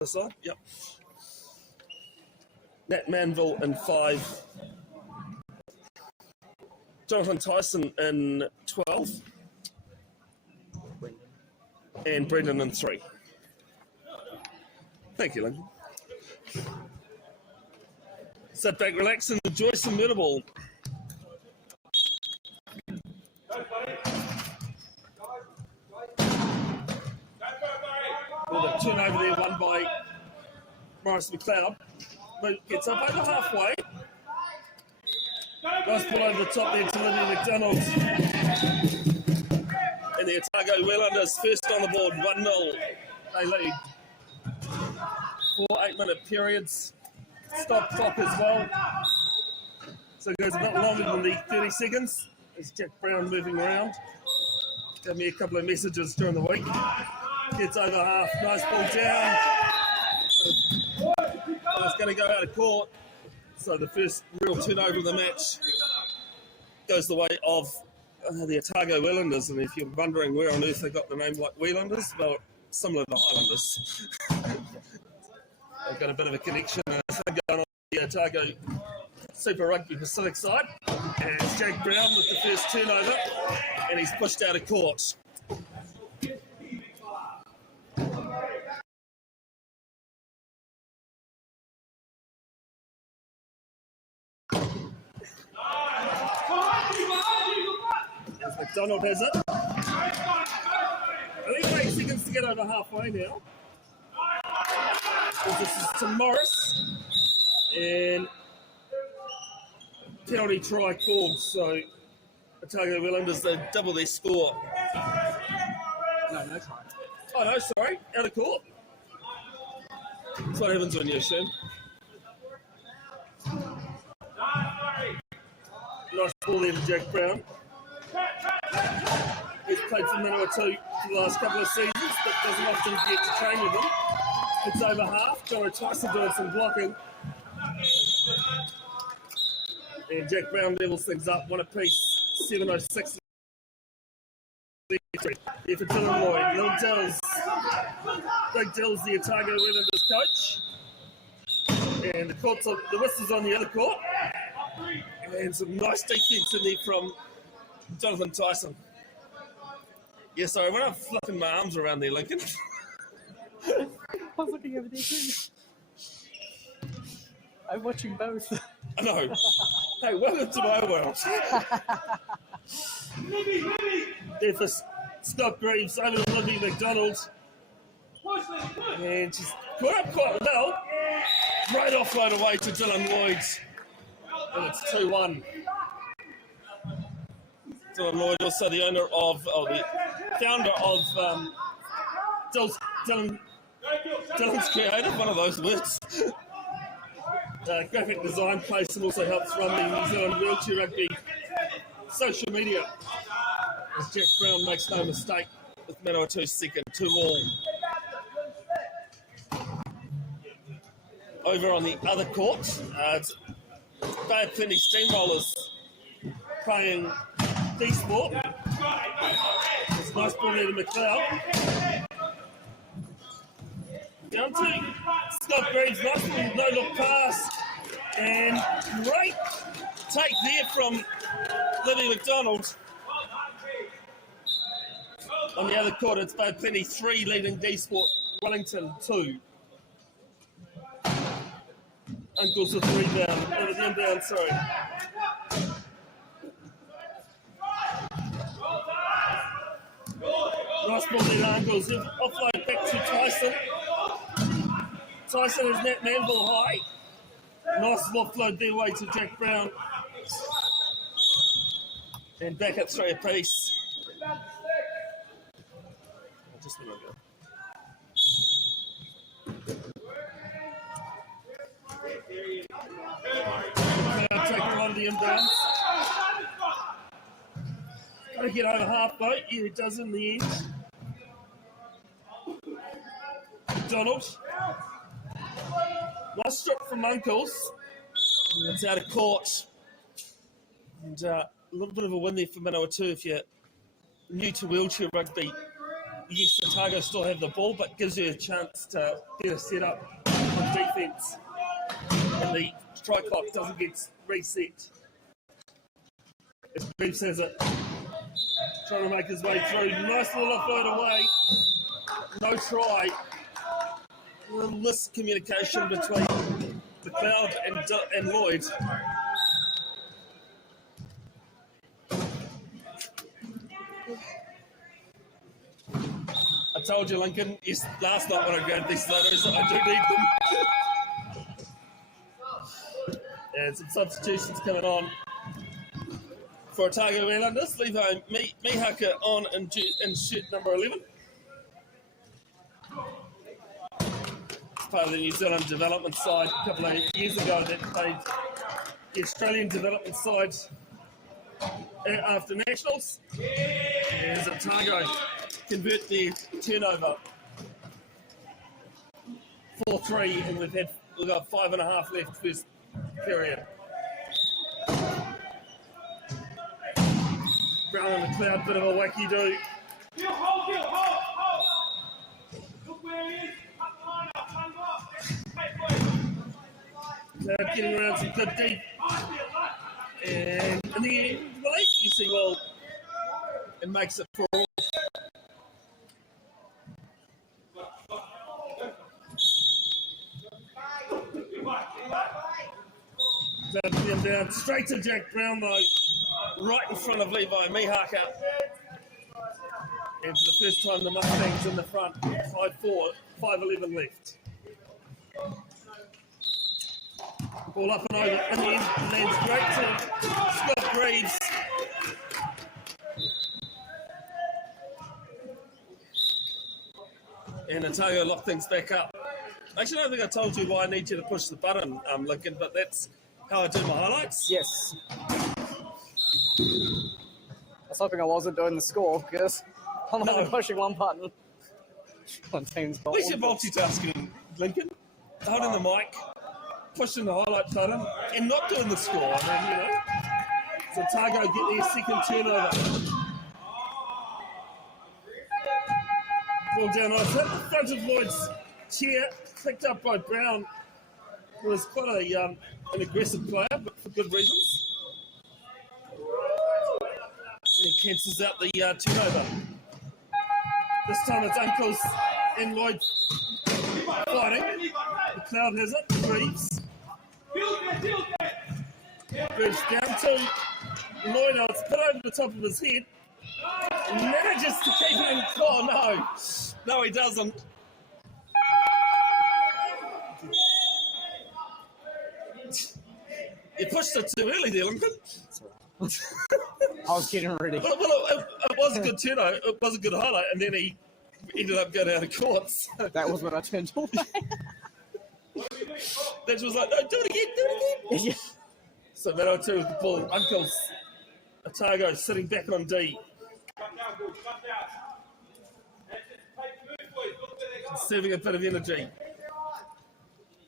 the side. Yep. Nat Manville in 5. Jonathan Tyson in 12. And Brendan in 3. Thank you, Lincoln. Sit back, relax, and enjoy some metaball. With a turnover there, won by Morris McLeod. Gets up over halfway. Nice ball over the top there to Lydia McDonald. And the Otago Wellingtons first on the board, 1-0. They lead. 4 8-minute periods. Stop clock as well. So it goes a bit longer than the 30 seconds. There's Jack Brown moving around. Gave me a couple of messages during the week. Gets over half. Nice ball down. It's going to go out of court. So the first real turnover of the match goes the way of the Otago Wellingtons. And if you're wondering where on earth they got the name like Wellingtons, well, similar to Highlanders. They've got a bit of a connection going on the Otago Super Rugby Pacific side. And it's Jack Brown with the first turnover, and he's pushed out of court. As McDonald has it. I think 8 seconds to get over halfway now. This is to Morris, and penalty try called, so Otago Wellingtons, they double their score. No try. Oh no, sorry, out of court. That's what happens when you assume. Nice ball there to Jack Brown. He's played for Manawatu for the last couple of seasons, but doesn't often get to train with them. It's over half. Jonathan Tyson doing some blocking. And Jack Brown levels things up, 1 apiece, 7:06. There for Dylan Lloyd. Little Dills. Big Dills, the Otago Wellingtons coach. And the whistle's on the other court. And some nice defence in there from Jonathan Tyson. Yeah, sorry, when I'm flipping my arms around there, Lincoln. I was looking over there too. I'm watching both. I know. Hey, welcome to my world. There for Scott Greaves over to Libby McDonald. And she's caught up quite well. Right offload away to Dylan Lloyd. And it's 2-1. Dylan Lloyd, also the owner of, the founder of Dylan's Creative, one of those words. Graphic design place, and also helps run the New Zealand wheelchair rugby social media. As Jack Brown makes no mistake with Manawatu second, 2-2. Over on the other court, it's Bay of Plenty Steamrollers playing D-Sport. It's nice ball there to McLeod. Down to Scott Greaves, nice little no-look pass. And great take there from Libby McDonald. On the other court, it's Bay of Plenty 3 leading D-Sport, Wellington 2. Uncles with the rebound, the inbound, sorry. Nice ball there, Uncles. Offload back to Tyson. Tyson is Nat Manville high. Nice offload their way to Jack Brown. And back at 3 apiece. Just a minute ago. Taking on the inbounds. Got to get over halfway. Yeah, it does in the end. McDonald. Nice strip from Uncles. It's out of court. And a little bit of a win there for Manawatu if you're new to wheelchair rugby. yes, Otago still have the ball, but gives you a chance to get a set up on defence. And the try clock doesn't get reset. As Reeves has it. Trying to make his way through. Nice little offload away. No try. A little miscommunication between McLeod and Lloyd. I told you, Lincoln, yes, last night when I grabbed these photos, I do need them. And some substitutions coming on for Otago Islanders. Levi Mihaka on in shirt number 11. Part of the New Zealand development side a couple of years ago that played the Australian development side after Nationals. As Otago convert their turnover 4-3, and we've got 5.5 left first period. Brown and McLeod, bit of a wacky do. Getting around some good deep. And in the end, you see, well, it makes it for all. Down straight to Jack Brown, though, right in front of Levi Mihaka. And for the first time, the Mustangs in the front, 5-4, 5-11 left. Ball up and over, in the end, lands great to Scott Greaves. And Otago lock things back up. Actually, I don't think I told you why I need you to push the button, Lincoln, but that's how I do my highlights. Yes. I was hoping I wasn't doing the score because I'm only pushing one button. At least you're multitasking, Lincoln. Holding the mic, pushing the highlight button, and not doing the score. I mean, you know. So Otago get their second turnover. Ball down on the front of Lloyd's chair, picked up by Brown, who was quite an aggressive player, but for good reasons. And he cancels out the turnover. This time it's Uncles and Lloyd fighting. McLeod has it, Reeves. Reeves down to Lloyd, it's put over the top of his head. And manages to keep him. Oh no! No, he doesn't. You pushed it too early there, Lincoln. I was getting ready. Well, it was a good turnover. It was a good highlight, and then he ended up going out of court. That was when I turned away. That was like, no, do it again. Yeah. So Manawatu with the ball. Uncle's Otago sitting back on D. Conserving a bit of energy.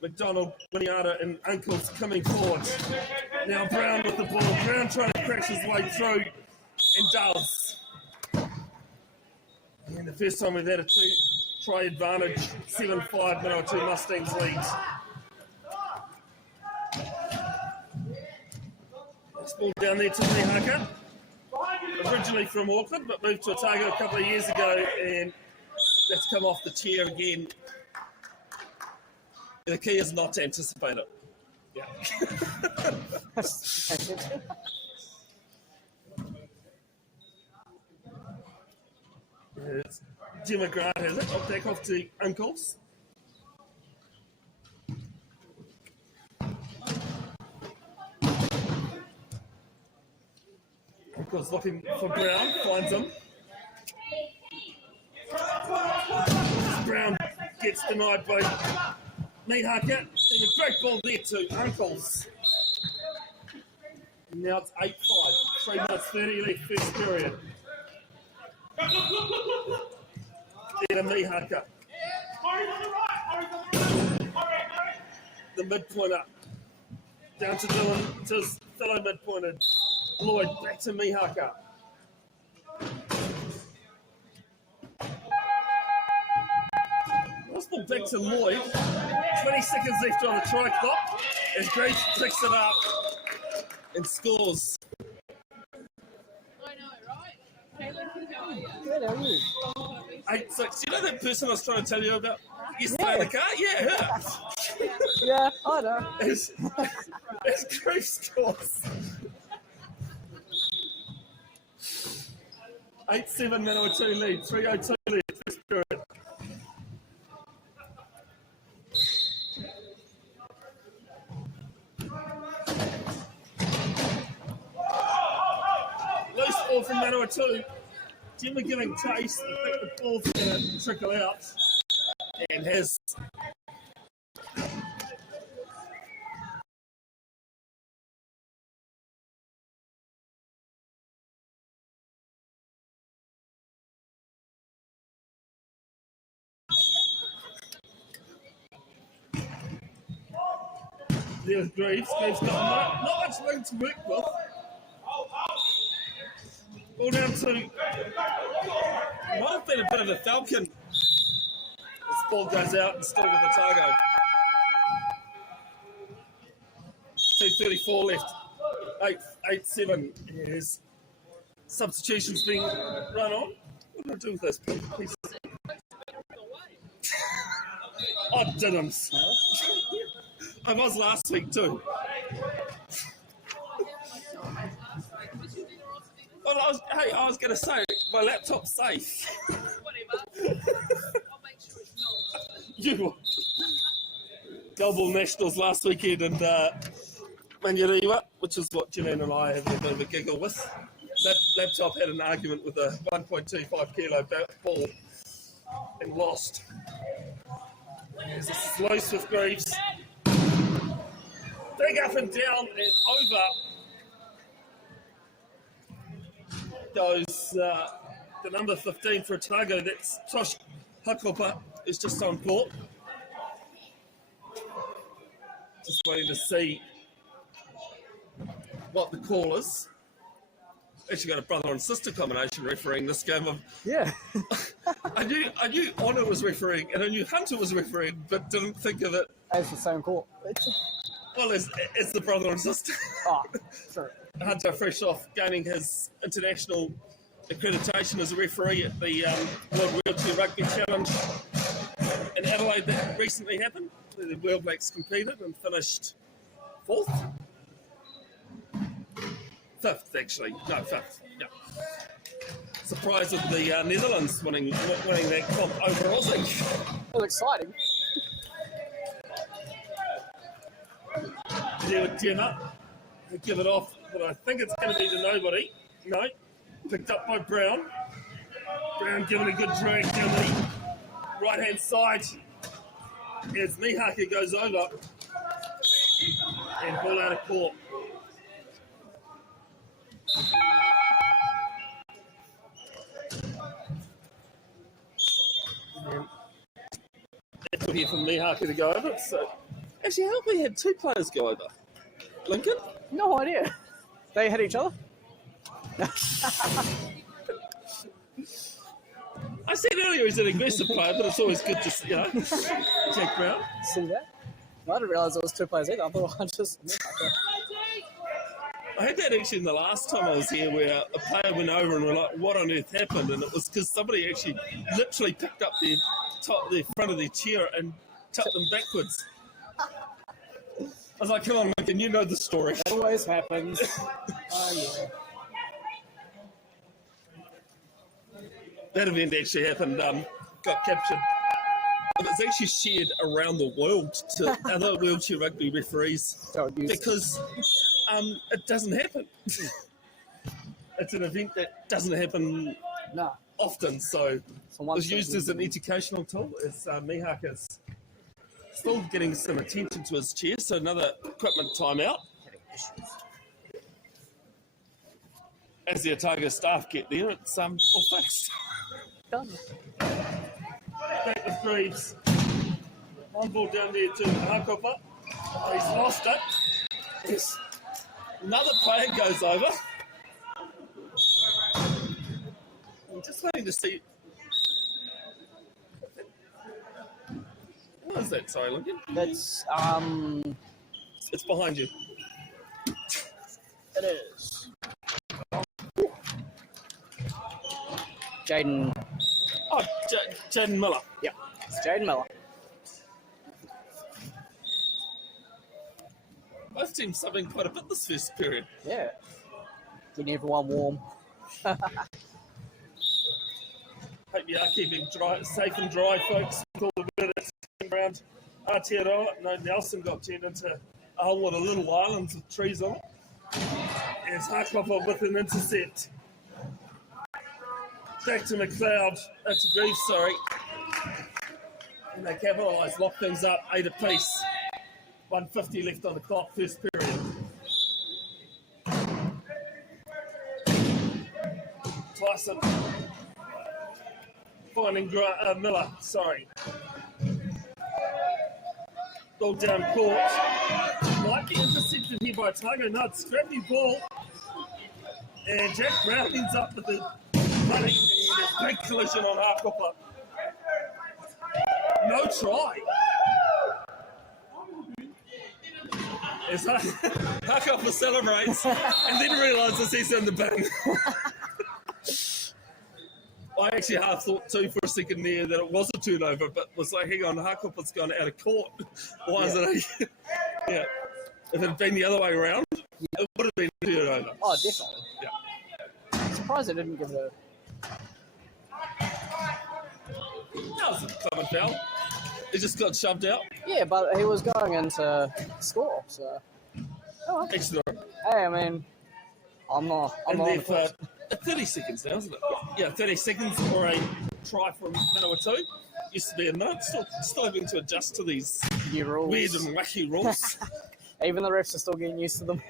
McDonald, Winiata, and Uncle's coming forward. Now Brown with the ball. Brown trying to crash his way through, and does. And the first time we've had a two-try advantage, 7-5, Manawatu Mustangs lead. This ball down there to Mihaka. Originally from Auckland, but moved to Otago a couple of years ago, and that's come off the chair again. The key is not to anticipate it. Yeah. Jim McGrath has it. I'll back off to Uncles. Uncles looking for Brown, finds him. Brown gets denied by Mihaka, and a great ball there to Uncles. And now it's 8-5, 3 minutes 30 left first period. There to Mihaka. The mid-pointer. Down to Dylan, to his fellow mid-pointer. Lloyd, back to Mihaka. ball back to Lloyd. 20 seconds left on the try clock as Grace picks it up and scores. I know, right? How are you? Good, how are you? 8-6. You know that person I was trying to tell you about yesterday in the car? Yeah, her. Yeah, I know. As Grace scores. 8-7 Manawatu lead. 3:02 lead. First period. Loose ball from Manawatu. Jim are giving chase. I think the ball's going to trickle out. And has. There's Greaves. Greaves got not much room to work with. Ball down to. Might have been a bit of a falcon. This ball goes out and still with Otago. 2:34 left. 8-7. Yes. Substitutions being run on. What do I do with those pieces? Oh, Diddums. I was last week too. Well, I was going to say, my laptop's safe. Whatever. I'll make sure it's not. You Global Nationals last weekend and Manawatu, which is what Gillian and I had a bit of a giggle with. That laptop had an argument with a 1.25 kilo ball and lost. There's a slice with Greaves. Big up and down and over goes the number 15 for Otago. That's Tosh Hakopa, who's just on court. Just waiting to see what the call is. Actually got a brother and sister combination refereeing this game. Yeah. I knew Honor was refereeing and I knew Hunter was refereeing, but didn't think of it. As the same court. Well, it's the brother and sister. Oh, sorry. Hunter, fresh off gaining his international accreditation as a referee at the World Wheelchair Rugby Challenge in Adelaide that recently happened. The World Blacks competed and finished fourth. Fifth, actually. No, fifth. Yeah. Surprise of the Netherlands winning that comp over Aussie. It was exciting. There with Gemma. They give it off, but I think it's going to be to nobody. No. Picked up by Brown. Brown giving a good drag down the right-hand side as Mihaka goes over and ball out of court. And that's what here from Mihaka to go over. So, actually, how have we had two players go over? Lincoln? No idea. They hit each other? I said earlier he's an aggressive player, but it's always good to see, Jack Brown. See that? I didn't realise it was two players either. I thought I just... I had that actually in the last time I was here where a player went over and we're like, what on earth happened? And it was because somebody actually literally picked up the front of their chair and tucked them backwards. I was like, come on, Lincoln, you know the story. That always happens. Oh, yeah. That event actually happened, got captured. It was actually shared around the world to other wheelchair rugby referees because it doesn't happen. It's an event that doesn't happen often, so it was used as an educational tool as Mihaka's still getting some attention to his chair, so another equipment timeout. As the Otago staff get there, it's all fixed. Done. Back with Greaves. One ball down there to Hakopa. He's lost it. Yes. Another player goes over. I'm just waiting to see. What is that? Sorry, Lincoln. That's, It's behind you. it is. Jaden. Oh, Jaden Miller. Yeah, it's Jaden Miller. Both teams subbing quite a bit this first period. Yeah. Getting everyone warm. Hope you are keeping safe and dry, folks. With all the bit of that around Aotearoa. No, Nelson got turned into a whole lot of little islands with trees on it. It's Hakapa with an intercept. Back to McLeod. To Grieve, sorry. And they capitalise, lock things up, 8 apiece. 1:50 left on the clock, first period. Tyson finding Miller, sorry. Ball down court. Might be intercepted here by Otago. No, it's scrappy ball. And Jack Brown ends up with the money. And big collision on Hakapa. No try. As Hakapa celebrates and then realises he's in the bin. I actually half thought too for a second there that it was a turnover, but was like, hang on, Hakapa's gone out of court. Why is it? Yeah. If it had been the other way around, it would have been a turnover. Oh, definitely. Yeah. I'm surprised they didn't give it a... That was a common foul. He just got shoved out. Yeah, but he was going into score, so... Oh, okay. Extra. Hey, I mean, I'm not on the court. 30 seconds now, isn't it? Yeah, 30 seconds for a try from Manawatu. Used to be a no. Still having to adjust to these New rules. weird and wacky rules. Even the refs are still getting used to them.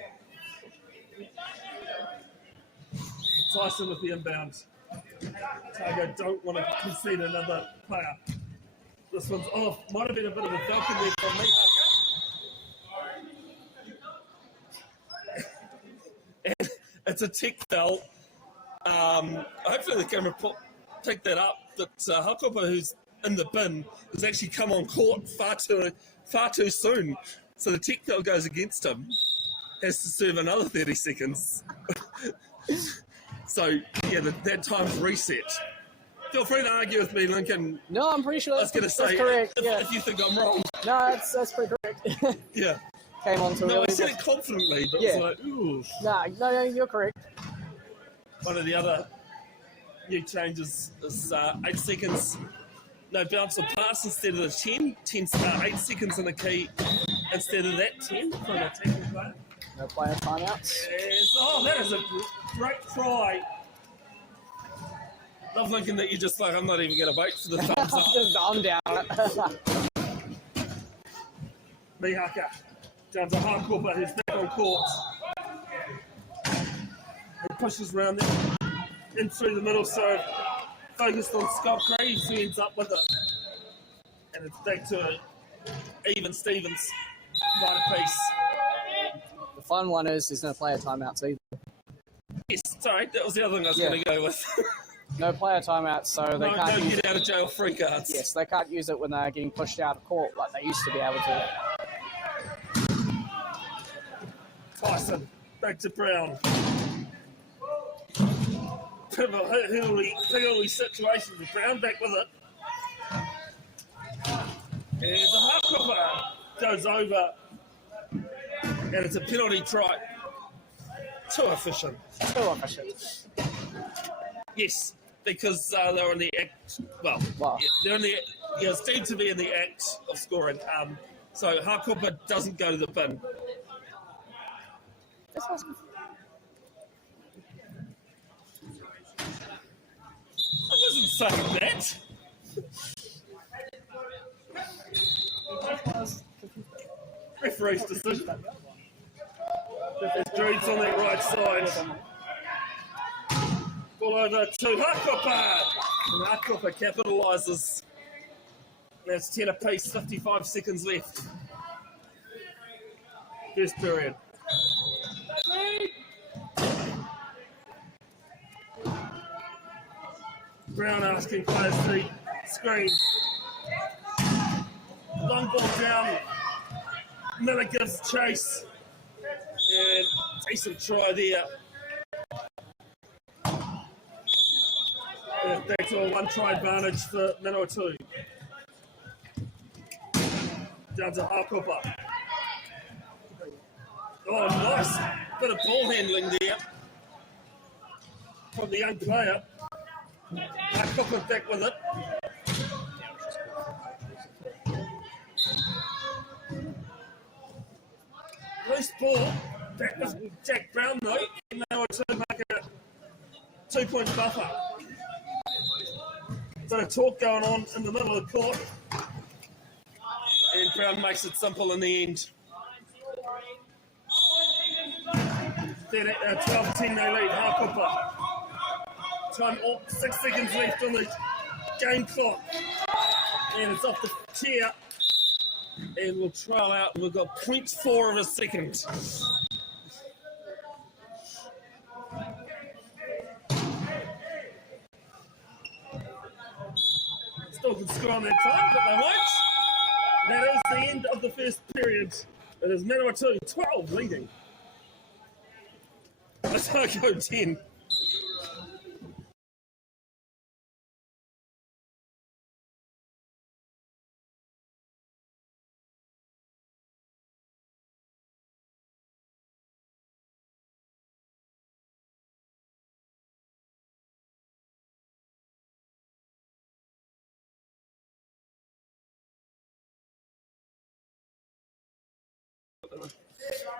Tyson with the inbound. Otago don't want to concede another player. This one's off. Might have been a bit of a falcon there from me. And it's a tick foul. Hopefully the camera picked that up. That Hakapa, who's in the bin, has actually come on court far too soon. So the tick foul goes against him. Has to serve another 30 seconds. So yeah, that time's reset. Feel free to argue with me, Lincoln. No, I'm pretty sure that's correct. If you think I'm wrong. No, that's pretty correct. Yeah. Came on to I said it confidently, but it's like, ooh. No, you're correct. One of the other new changes is 8 seconds. No bounce or pass instead of the 10. 8 seconds in the key instead of that 10 for an attacking player. No player timeouts. That is a great try. Love Lincoln that you just like, I'm not even going to wait for the thumbs up. Just I'm down. Mihaka down to Hakapa, who's back on court. He pushes around there, in through the middle, so focused on Scott Graves, who ends up with it. And it's back to even Stevens, 9 apiece. The fun one is there's no player timeouts either. Yes, sorry, that was the other thing I was going to go with. No player timeouts, so they can't use get out of jail free cards. Yes, they can't use it when they're getting pushed out of court like they used to be able to. Tyson, back to Brown. Pivotal penalty situation with Brown back with it. And the Hakapa goes over. And it's a penalty try. Too efficient. Yes, because they're in the act. Well, they're in the. It's deemed to be in the act of scoring. So Hakapa doesn't go to the bin. This was... I wasn't saying that. Referee's decision. There's Dreeds on that right side. Ball over to Hakapa. And Hakapa capitalises. That's 10 apiece, 55 seconds left. First period. Brown asking players to screen. Long ball down. Miller gives chase. And decent try there. And back to a one-try advantage for Manawatu. Down to Harkupper. Oh, nice bit of ball handling there from the young player. Harkupper back with it. Loose ball. Back with Jack Brown though. And Manawatu make a 2-point buffer. Bit of talk going on in the middle of the court. And Brown makes it simple in the end. 12-10 they lead, Harkupper. Time, 6 seconds left on the game clock. And it's off the tier. And we'll trial out, and we've got 0.4 of a second. Still can score on that time, but they won't. That is the end of the first period. It is Manawatu 12 leading. Otago 10.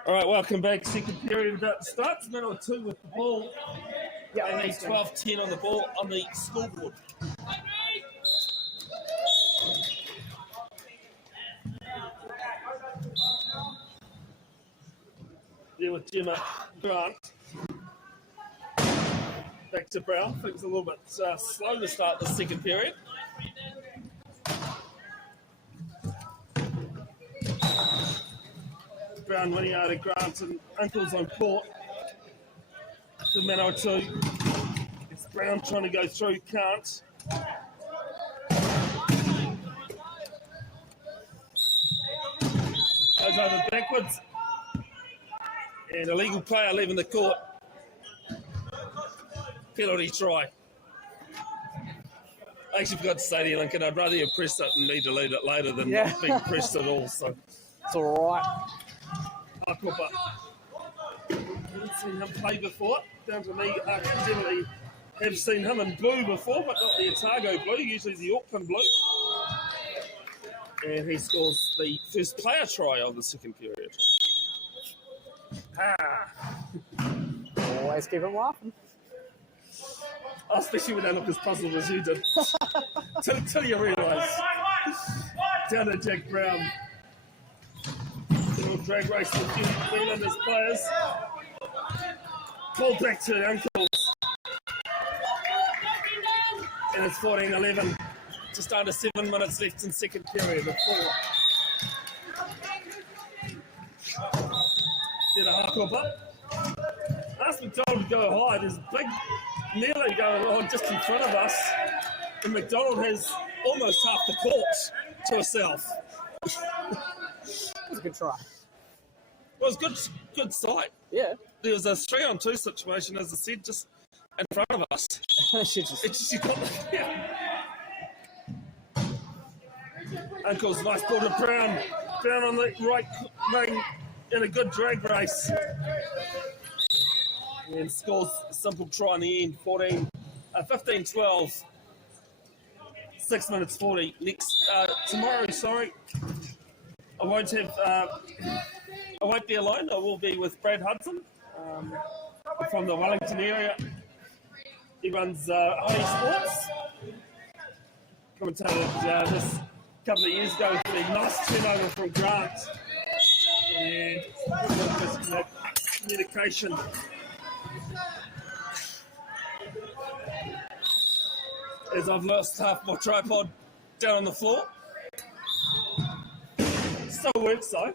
All right, welcome back. Second period about to start. Manawatu with the ball. Yeah, And he's 12-10 on the ball on the scoreboard. There with Gemma Grant. Back to Brown. Things a little bit slow to start the second period. Brown winning out of Grant and Uncle's on court. To Manawatu. It's Brown trying to go through, can't. Goes over backwards. And a legal player leaving the court. Penalty try. I actually forgot to say to you, Lincoln, I'd rather you press it and me delete it later than not being pressed at all. So it's all right. Harkupper. Haven't seen him play before. Down to me, I definitely have seen him in blue before, but not the Otago blue, usually the Auckland blue. And he scores the first player try of the second period. Always keep him laughing. Oh, especially when they look as puzzled as you did. Till you realise. Down to Jack Brown. Little drag race with New Zealanders players. Pulled back to Uncles. And it's 14-11. Just under 7 minutes left in second period of 4. Did a Harkupper. Ask McDonald to go high. There's a big melee going on just in front of us. And McDonald has almost half the court to herself. It was a good try. Well, it was good sight. Yeah. There was a 3-on-2 situation, as I said, just in front of us. She just... Uncle's nice ball to Brown. Brown on the right wing in a good drag race. And scores a simple try in the end, 15-12. 6 minutes 40. Tomorrow, I won't be alone. I will be with Brad Hudson from the Wellington area. He runs High Sports. Commentated this a couple of years ago with a nice turnover from Grant. And communication. As I've lost half my tripod down on the floor. Still works though.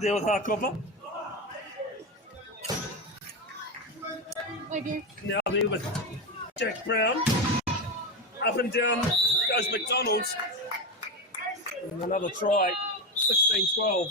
There with Harkupper. Thank you. Now there with Jack Brown. Up and down goes McDonald. And another try, 16-12.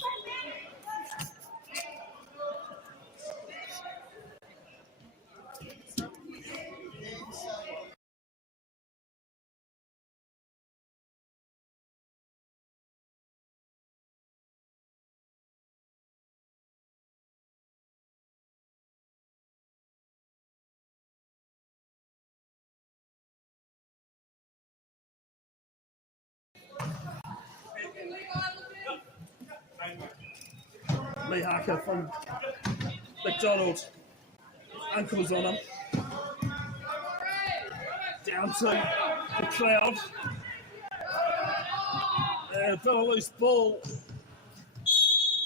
Lee Harker from McDonald. Uncle's on him. Down to the cloud. And a bit of loose ball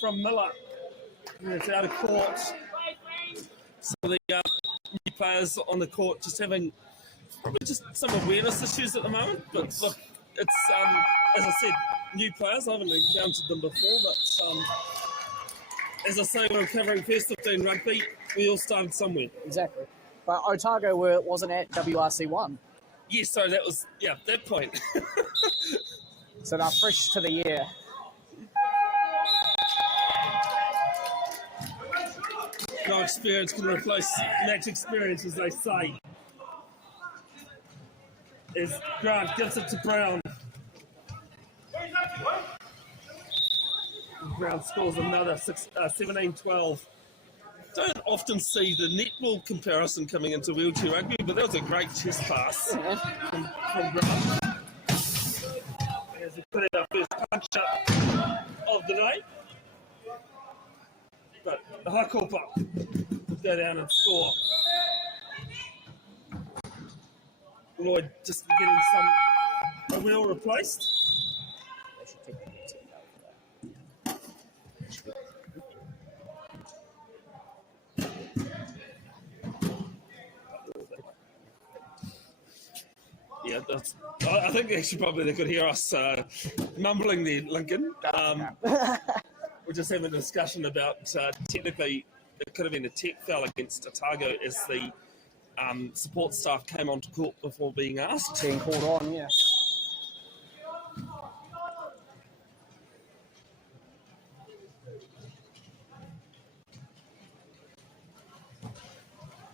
from Miller. And it's out of court. Some of the new players on the court just having probably just some awareness issues at the moment. But look, it's, as I said, new players. I haven't encountered them before, but as I say, when I'm covering First 15 rugby, we all started somewhere. Exactly. But Otago wasn't at WRC 1. Yes, sorry, that was, that point. So they're fresh to the year. No experience can replace match experience, as they say. As Grant gives it to Brown. Brown scores another 17-12. Don't often see the netball comparison coming into wheelchair rugby, but that was a great chest pass from Brown. As we put out our first punch up of the day. But the high call up will go down and score. Lloyd just getting a wheel replaced. Yeah, I think actually probably they could hear us mumbling there, Lincoln. We're just having a discussion about technically it could have been a tech foul against Otago as the support staff came onto court before being asked. Being called on, yeah.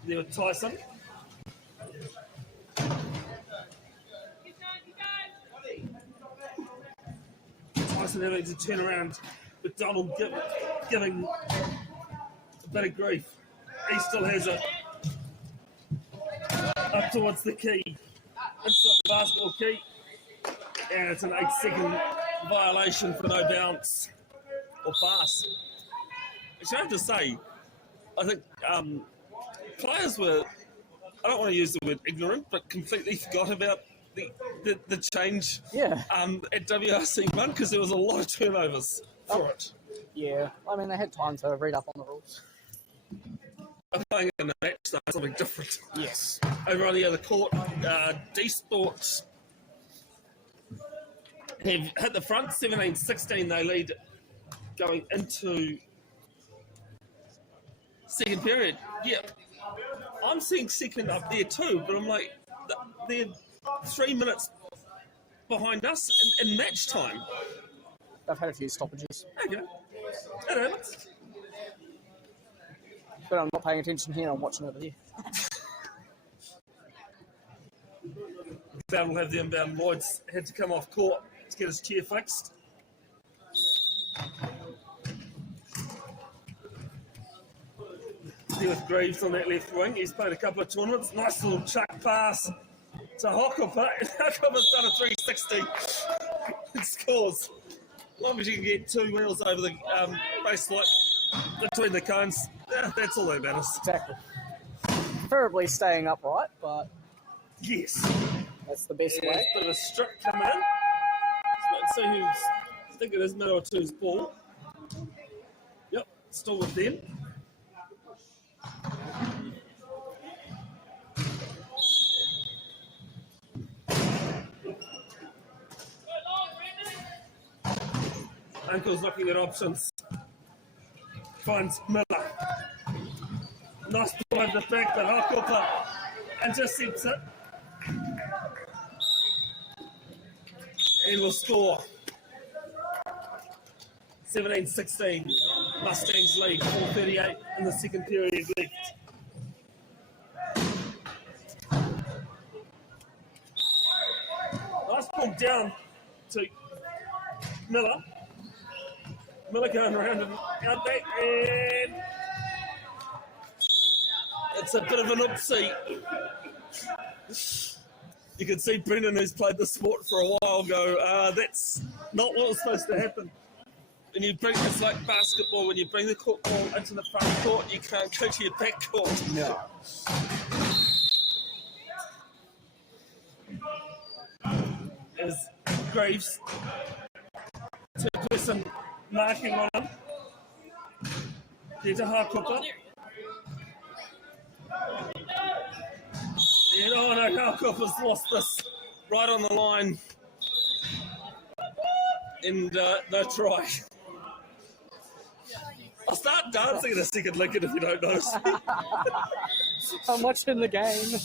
There with Tyson. Tyson having to turn around. McDonald giving a bit of grief. He still has it. Up towards the key. Inside the basketball key. And it's an 8-second violation for no bounce or pass. Which I have to say, I think players were, I don't want to use the word ignorant, but completely forgot about the change at WRC1 because there was a lot of turnovers for it. Yeah, I mean, they had time to read up on the rules. I'm playing in a match, though, something different. Yes. Over on the other court, D-Sports have hit the front, 17-16 they lead going into second period. Yeah, I'm seeing second up there too, but I'm like, they're 3 minutes behind us in match time. They've had a few stoppages. Okay, that happens. But I'm not paying attention here, I'm watching over here. Cloud will have the inbound. Lloyd's had to come off court to get his chair fixed. There with Greaves on that left wing. He's played a couple of tournaments. Nice little chuck pass to Hokopa. And Hokopa's done a 360. It scores. As long as you can get two wheels over the bracelet between the cones, that's all that matters. Exactly. Preferably staying upright, but yes, that's the best way. A bit of a strip coming in. Let's see who's, I think it is Manawatu's ball. Yep, still with them. Uncle's looking at options. Finds Miller. Nice ball over the back, but Hokopa intercepts it. And will score. 17-16. Mustangs lead, 4:38 in the second period left. Nice ball down to Miller. Miller going around and out back, and it's a bit of an oopsie. You can see Brendan, who's played the sport for a while, go, that's not what was supposed to happen. When you bring, it's like basketball, when you bring the court ball into the front court, you can't go to your back court. No. As Graves, two-person marking on him. There's a Hakupa. And oh no, Hakupa's lost this right on the line. And no try. I'll start dancing in a second, Lincoln, if you don't notice. I'm watching the game.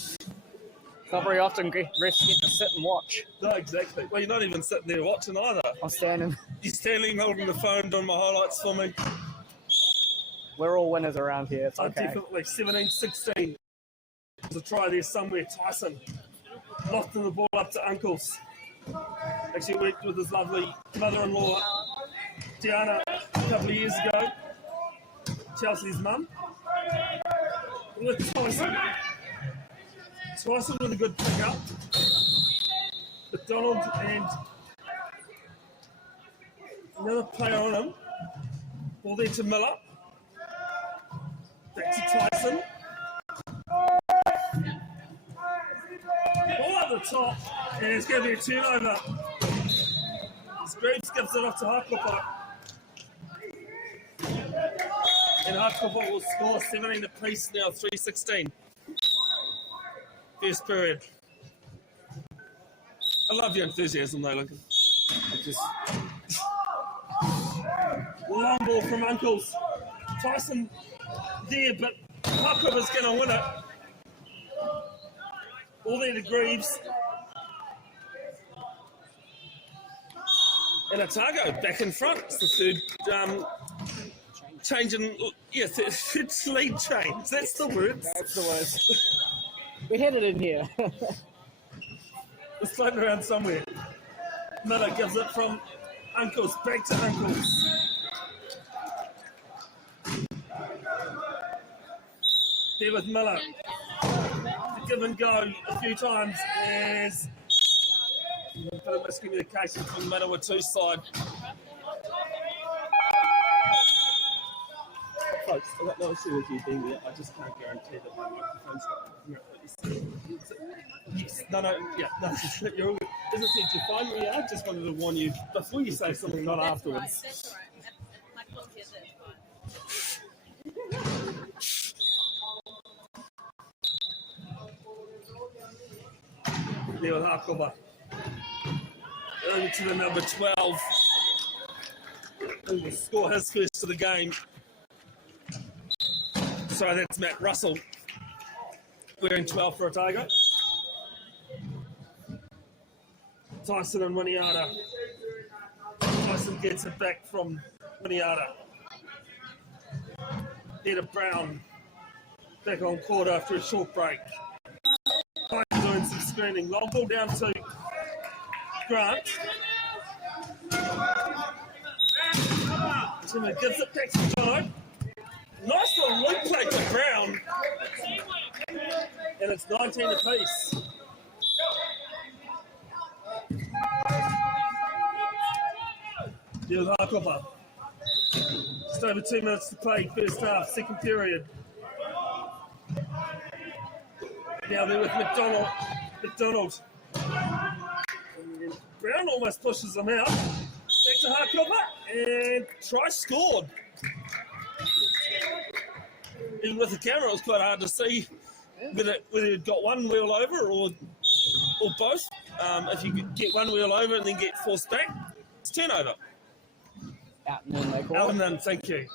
Not very often refs get to sit and watch. No, exactly. Well, you're not even sitting there watching either. I'm standing. You're standing holding the phone, doing my highlights for me. We're all winners around here. It's Oh, okay. definitely. 17-16. There's a try there somewhere. Tyson lofting the ball up to Uncles. Actually worked with his lovely mother-in-law, Diana, a couple of years ago. Chelsea's mum. With Tyson. Tyson with a good pick-up. McDonald and another player on him. Ball there to Miller. Back to Tyson. Ball at the top, and it's going to be a turnover. Graves gives it off to Hakupa. And Hakupa will score 17 apiece now, 3-16. First period. I love your enthusiasm though, Lincoln. Long ball from Uncles. Tyson there, but Hakupa's going to win it. All there to Greaves. And Otago back in front. It's the third change in, third lead change. That's the word. That's the word. We had it in here. It's floating around somewhere. Miller gives it from Uncles back to Uncles. There with Miller. To give and go a few times as a bit of miscommunication from Manawatu's side. Folks, I've got no issue with you being there. I just can't guarantee that my microphone's got. Yes, no, you're all good. As I said, you find me out. Just wanted to warn you before you say something, not afterwards. That's right. My phone is fine. There with Hakupa. Over to the number 12. Who will score his first of the game. Sorry, that's Matt Russell. Wearing 12 for Otago. Tyson and Winiata. Tyson gets it back from Winiata. Here to Brown. Back on court after a short break. Tyson doing some screening. Long ball down to Grant. Timmy gives it back to Jono. Nice little loop play to Brown. And it's 19 apiece. Here's Hakupa. Just over 2 minutes to play, first half, second period. Now they're with McDonald. And Brown almost pushes them out. Back to Hakupa, and try scored. Even with the camera, it was quite hard to see whether it got one wheel over or both. If you could get one wheel over and then get forced back, it's turnover. Out and in, they call Out it. and in, thank you.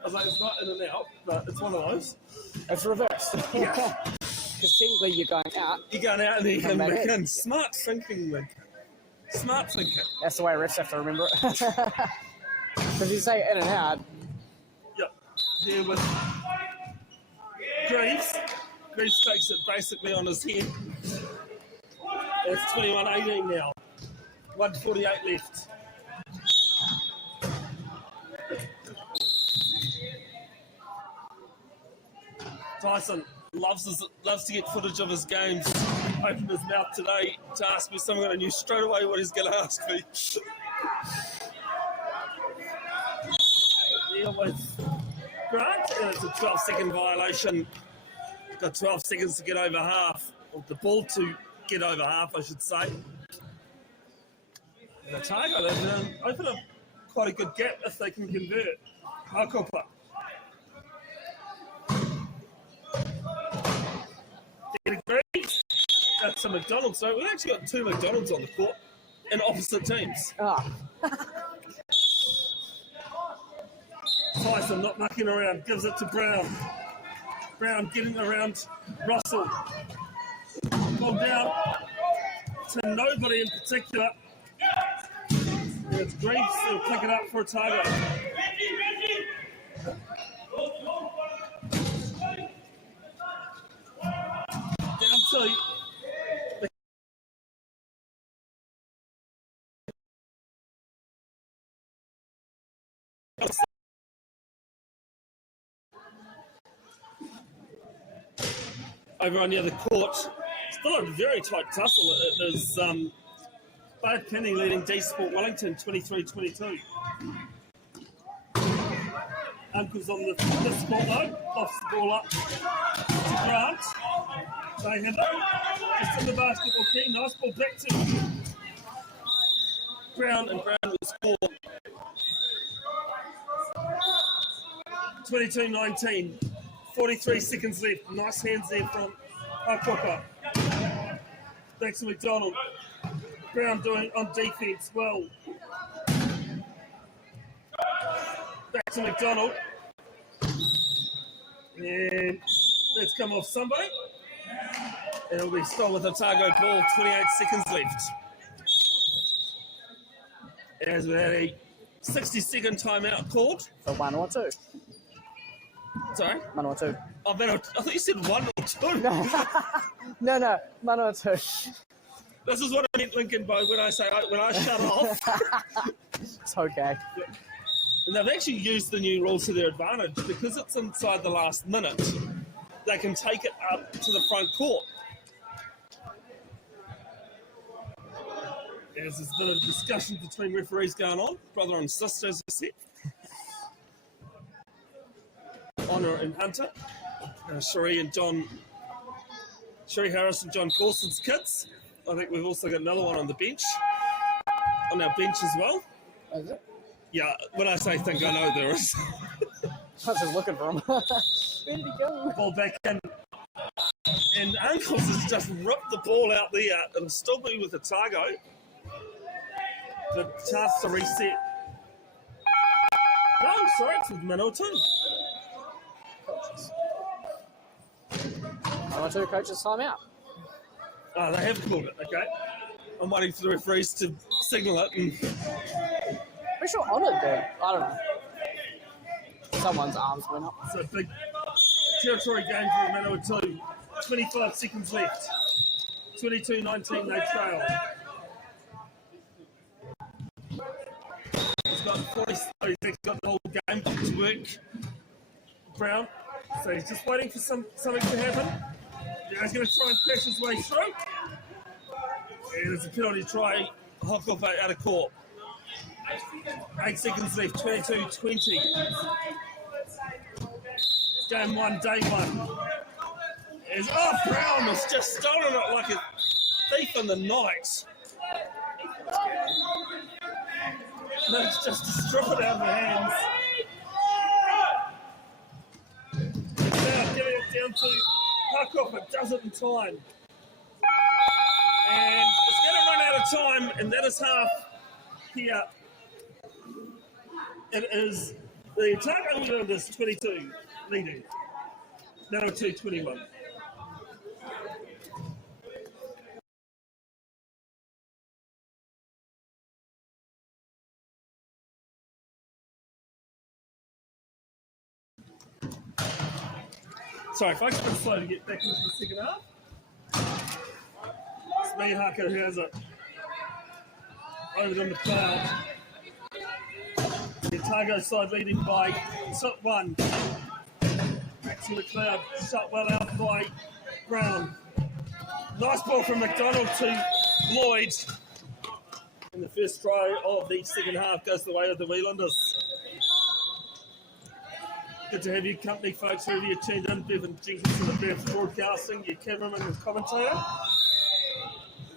I was like, it's not in and out, but it's one of those. It's reversed. Yeah. Because technically you're going out. You're going out and then you Come come back back in. in. Smart thinking, Link. Smart thinking. That's the way refs have to remember it. Because you say in and out. Yep. There with Greaves. Greaves takes it basically on his head. It's 21-18 now. 1:48 left. Tyson loves to get footage of his games. Opened his mouth today to ask me something, and I knew straight away what he's going to ask me. Yeah, with Grant, and it's a 12-second violation. Got 12 seconds to get over half, or the ball to get over half, I should say. And Otago, they've opened up quite a good gap if they can convert. Hakopa. That's a McDonald's. So we've actually got 2 McDonald's on the court in opposite teams. Tyson not mucking around, gives it to Brown. Brown getting around Russell. Ball down to nobody in particular. And it's Greaves who'll pick it up for Otago. Down to over on the other court. Still a very tight tussle. It is Bud Penny leading D Sport Wellington 23-22. Uncle's on the spot though. Lofts the ball up to Grant. They have it. Just in the basketball key. Nice ball back to Brown, and Brown will score. 22-19. 43 seconds left. Nice hands there from Hakopa. Back to McDonald. Brown doing on defense well. Back to McDonald. And let's come off somebody. It'll be still with Otago ball. 28 seconds left. As we had a 60-second timeout called. For 1 or 2. Sorry? 1 or 2. Oh, man, I thought you said 1 or 2. No, 1 or 2. This is what I meant, Lincoln, by when I shut off. It's okay. And they've actually used the new rules to their advantage because it's inside the last minute. They can take it up to the front court. There's a bit of discussion between referees going on, brother and sister, as I said. Honor and Hunter, Sheree Harris and John Corson's kids. I think we've also got another one on the bench, on our bench as well. Oh, is it? Yeah, when I say think, I know there is. I was just looking for him. Where did he go? Ball back in. And Uncles has just ripped the ball out there. It'll still be with Otago. The chance to reset. No, sorry, it's with Manawatu. Coaches. 1 or 2 coaches time out. Oh, they have called it, okay. I'm waiting for the referees to signal it. And Pretty sure Honor did. I don't know. Someone's arms went up. it's a big territory game for Manawatu. 25 seconds left. 22-19, they trail. He's got 40, he's actually got the whole game to work. Brown, so he's just waiting for something to happen. Yeah, he's going to try and crash his way through. And it's a penalty try. Hakopa out of court. 8 seconds left. 22-20. Game 1, day 1. Brown has just stolen it like a thief in the night. That's just to strip it out of the hands. Now getting it down to Hakopa, does it in time. And it's going to run out of time, and that is half here. It is the Otago Islanders 22 leading. Manawatu 21. Sorry, folks, it's slow to get back into the second half. It's Mihaka who has it over in the cloud. The Otago side leading by 1. Back to the cloud, shut well out by Brown. Nice ball from McDonald to Lloyd. And the first try of the second half goes the way of the Wheelanders. Good to have you company, folks, wherever you're tuned in. Bevin, Jenkinson, the Bevin Broadcasting, your cameraman and commentator.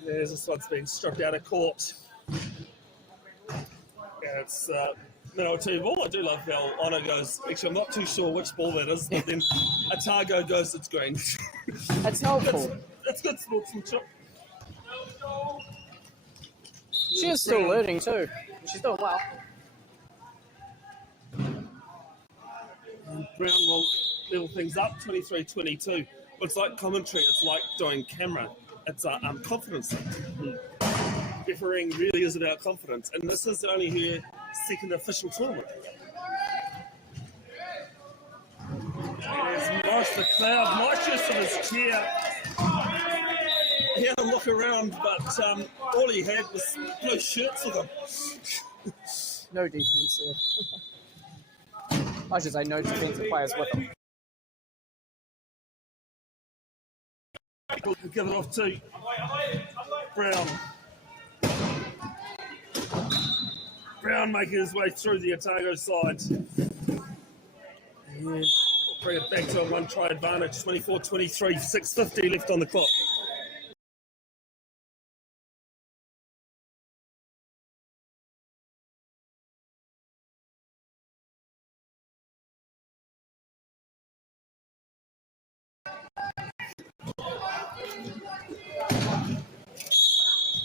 There's this one's been stripped out of court. Yeah, it's Manawatu ball. I do love how Honour goes. Actually, I'm not too sure which ball that is, but then Otago goes, it's green. It's helpful. It's good sportsmanship. She is still learning too. She's doing well. Brown will level things up, 23-22. It's like commentary, it's like doing camera. It's confidence. Refereeing really is about confidence, and this is only her second official tournament. There's Morris the Cloud, nice use of his chair. He had a look around, but all he had was blue shirts with him. No defense there. I should say no defensive players with him. Give it off to Brown. Brown making his way through the Otago side. And we'll bring it back to a one-try advantage, 24-23, 6:50 left on the clock.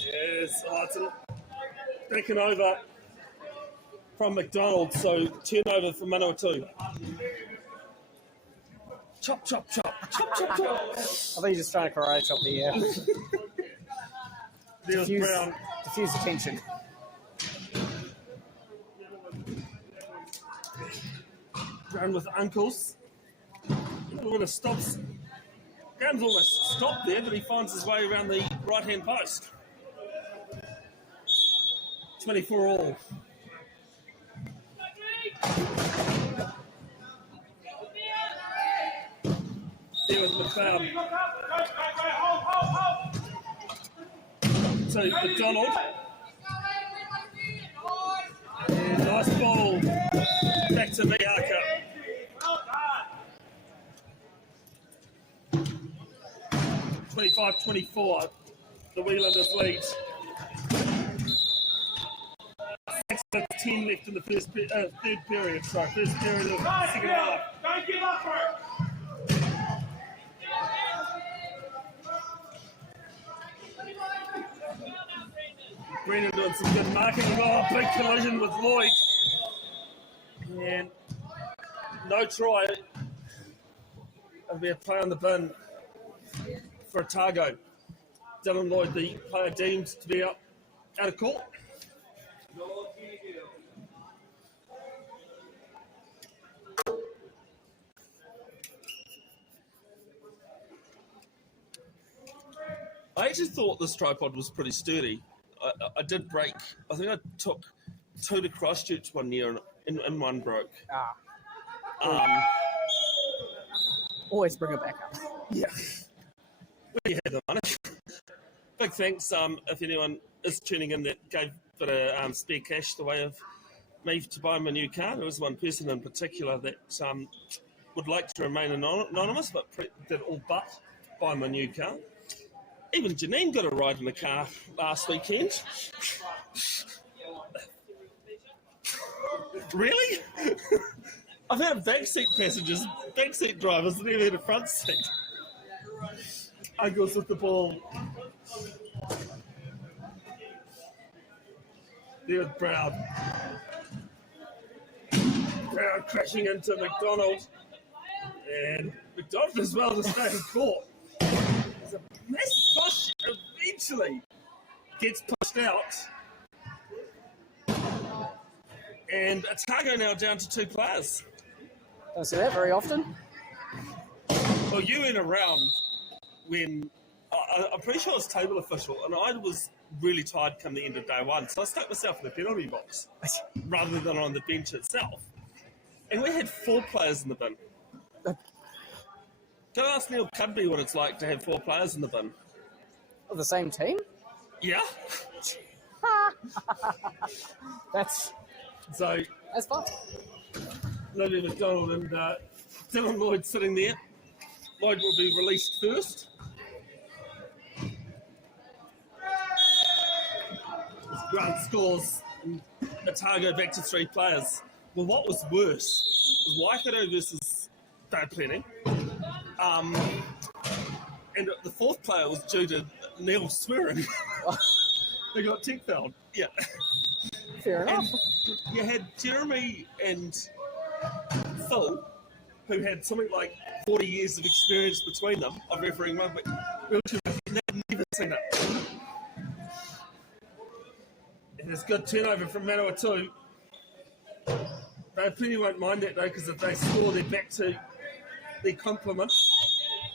Yes, Martin taken over from McDonald, so turnover for Manawatu. Chop, chop, chop, chop, chop, chop. I think you're just trying to karate chop the air. There's Brown. Diffuse the tension. Brown with ankles. A little bit of stops. Brown's almost stopped there, but he finds his way around the right-hand post. 24 all. There was McLeod. To McDonald. And nice ball. Back to Mihaka. Well 25-24. The Wheelanders lead. 6:10 left in the third period. Sorry, first period of the second half. Don't give up for it. Brennan doing some good marking. Oh, big collision with Lloyd. And no try. It'll be a play on the bin for Otago. Dylan Lloyd, the player deemed to be out of court. I actually thought this tripod was pretty sturdy. I did break. I think I took 2 to Christchurch one year and one broke. Always bring it back up. Yeah. When you have the money. Big thanks if anyone is tuning in that gave a bit of spare cash the way of me to buy my new car. There was one person in particular that would like to remain anonymous, but did all but buy my new car. Even Janine got a ride in the car last weekend. Really? I've had backseat passengers, backseat drivers, never had a front seat. Uncles with the ball. There with Brown. Brown crashing into McDonald. And McDonald as well to stay in court. There's a massive push. Eventually gets pushed out. And Otago now down to 2 players. Don't see that very often. Well, Well, you went around when I'm pretty sure it was table official, and I was really tired come the end of day one, so I stuck myself in the penalty box rather than on the bench itself. And we had 4 players in the bin. Go ask Neil Cudby what it's like to have 4 players in the bin. Of the same team? Yeah. That's So fun. Lily McDonald and Dylan Lloyd sitting there. Lloyd will be released first. Grant scores and Otago back to 3 players. Well, what was worse was Waikato versus Dale Plenty. And the 4th player was due to Neil swearing. They got tech fouled. Yeah. Fair enough. And you had Jeremy and Phil, who had something like 40 years of experience between them of refereeing rugby. They'd never seen it. And it's good turnover from Manawatu. They plenty won't mind that though, because if they score, they're back to their complement.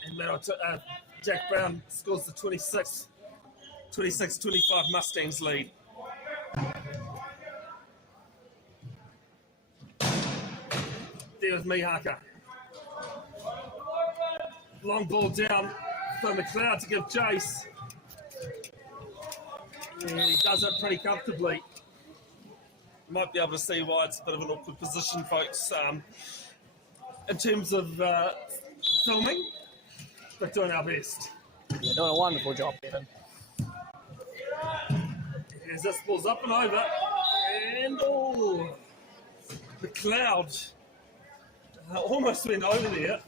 And Manawatu, Jack Brown scores the 26-25 Mustangs lead. There was Mihaka. Long ball down for McLeod to give chase. And he does it pretty comfortably. Might be able to see why it's a bit of an awkward position, folks. In terms of filming, we're doing our best. You're doing a wonderful job, Bevin. As this ball's up and over. And McLeod almost went over there.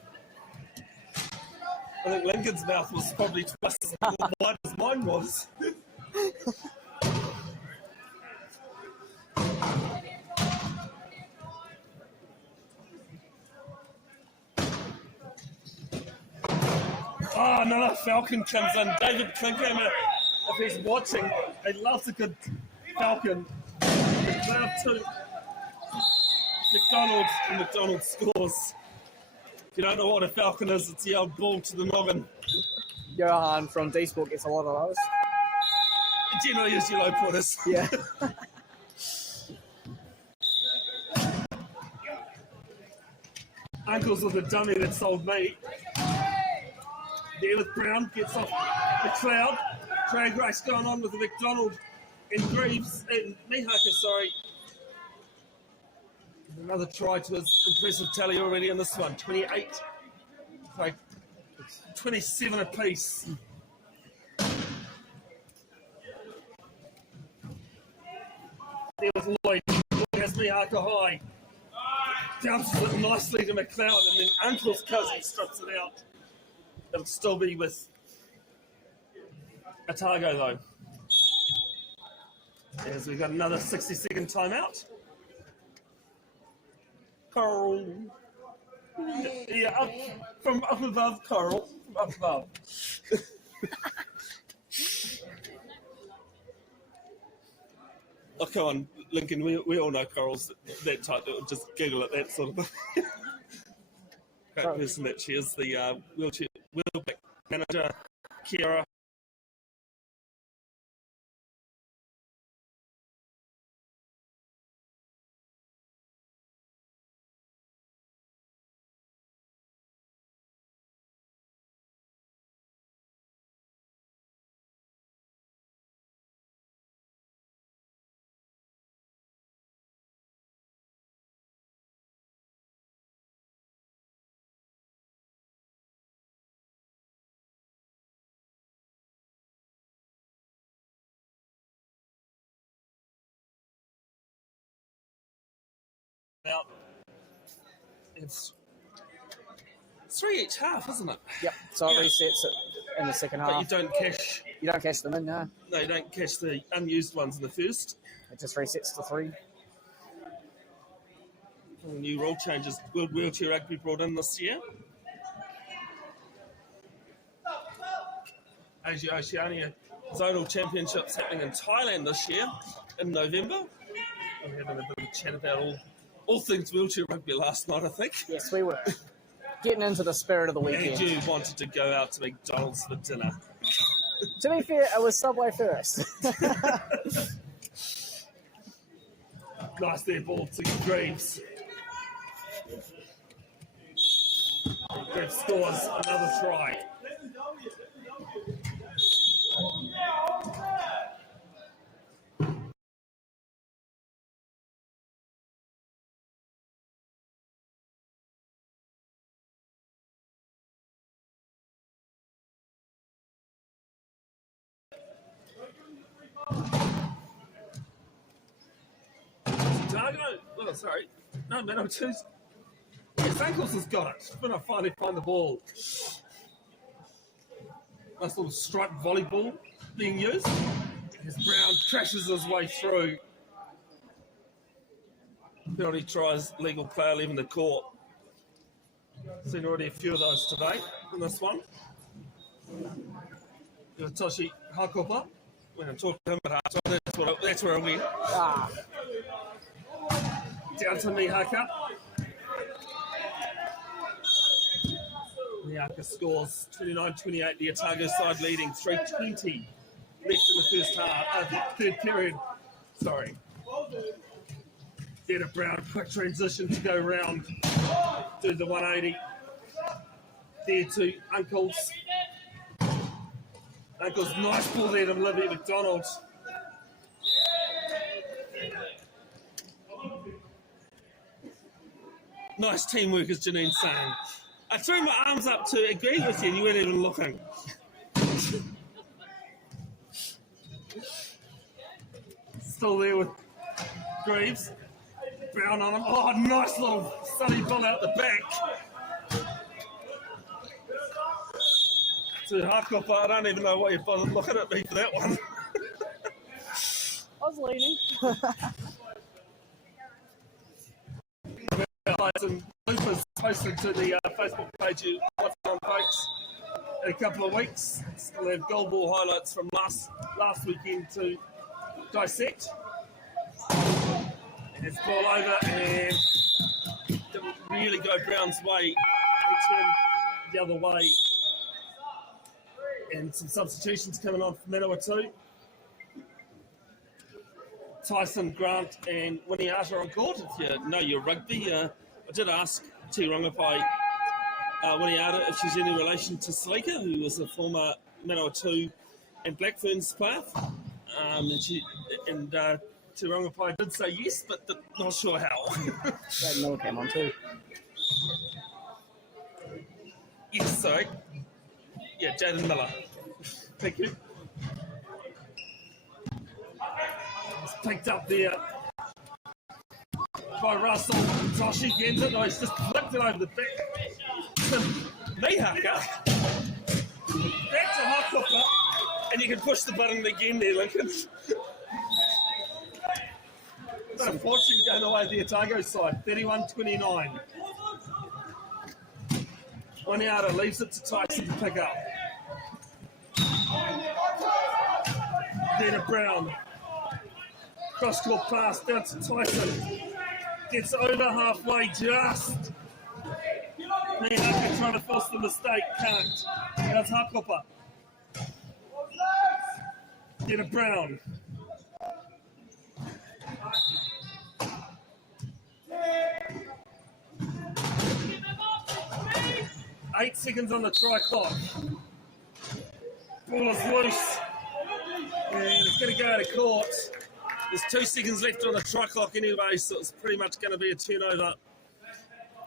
I think Lincoln's mouth was probably twice as wide as mine was. Oh, another Falcon comes in. David Klinkhammer, if he's watching, he loves a good Falcon. McLeod 2. McDonald scores. If you don't know what a Falcon is, it's the old ball to the noggin. Johan from D-Sport gets a lot of those. Generally use yellow pointers. Yeah. Uncle's with a dummy that sold me. There with Brown, gets off McLeod. Drag race going on with the McDonald and Greaves and Mihaka, sorry. Another try to his impressive tally already in this one. 28. Like 27 apiece. There was Lloyd. Lloyd has Mihaka high. Bounces it nicely to McLeod, and then Uncle's cousin strips it out. It'll still be with Otago though. As we've got another 60-second timeout. Coral. Yeah, from up above, Coral. From up above. Oh, come on, Lincoln, we all know Coral's that type that would just giggle at that sort of thing. Great person that she is, the wheelback manager, Kiara. Now, it's 3 each half, isn't it? Yep. So it resets it in the second But half. you don't cash. You don't cash them in, no. No, you don't cash the unused ones in the first. It just resets to 3. New rule changes. World Wheelchair Rugby brought in this year. Asia Oceania Zonal Championships happening in Thailand this year in November. We had a bit of a chat about all things wheelchair rugby last night, I think. Yes, we were. getting into the spirit of the And weekend. you wanted to go out to McDonald's for dinner. To be fair, it was Subway first. Nice there, ball to Greaves. Greaves scores another try. Otago, oh sorry, no, Manawatu's. Yes, Ankles has got it. When I finally find the ball. Nice little striped volleyball being used. As Brown crashes his way through. Penalty tries, legal player leaving the court. Seen already a few of those today in this one. Toshi Hakopa. When I'm talking to him at half-time, that's where I went. Ah, Down to Mihaka. Mihaka scores 29-28. The Otago side leading 3:20 left in the first half, third period. Sorry. Data Brown, quick transition to go round. Do the 180. There to Uncles. Uncles, nice ball there to Olivia McDonald. Nice teamwork, as Janine's saying. I threw my arms up to agree with you and you weren't even looking. Still there with Greaves. Brown on him. Oh, nice little sunny ball out the back. To Hakopa, I don't even know why you bothered looking at me for that one. I was leaning. Some bloopers posted to the Facebook page of What's On Folks in a couple of weeks. Still have gold ball highlights from last weekend to dissect. And it's ball over and didn't really go Brown's way. They turned the other way. And some substitutions coming on for Manawatu. Tyson, Grant and Winiata on court. If you know your rugby, I did ask Te Rangapai Winiata if she's any relation to Salika, who was a former Manawatu and Blackferns player. And Te Rangapai did say yes, but not sure how. Jaden Miller came on too. Yes, sorry. Yeah, Jaden Miller. Thank you. It's picked up there by Russell. Toshi gets it. No, he's just flipped it over the back to Mihaka. Back to Hakopa. And you can push the button again there, Lincoln. But unfortunately, going away the Otago side, 31-29. Winiata leaves it to Tyson to pick up. Then to Brown. Cross-court pass down to Tyson. Gets over halfway just. Mihaka trying to force the mistake. Can't. That's Hakopa. Then to Brown. 8 seconds on the try clock. Ball is loose. And it's going to go out of court. There's 2 seconds left on the try clock anyway, so it's pretty much going to be a turnover.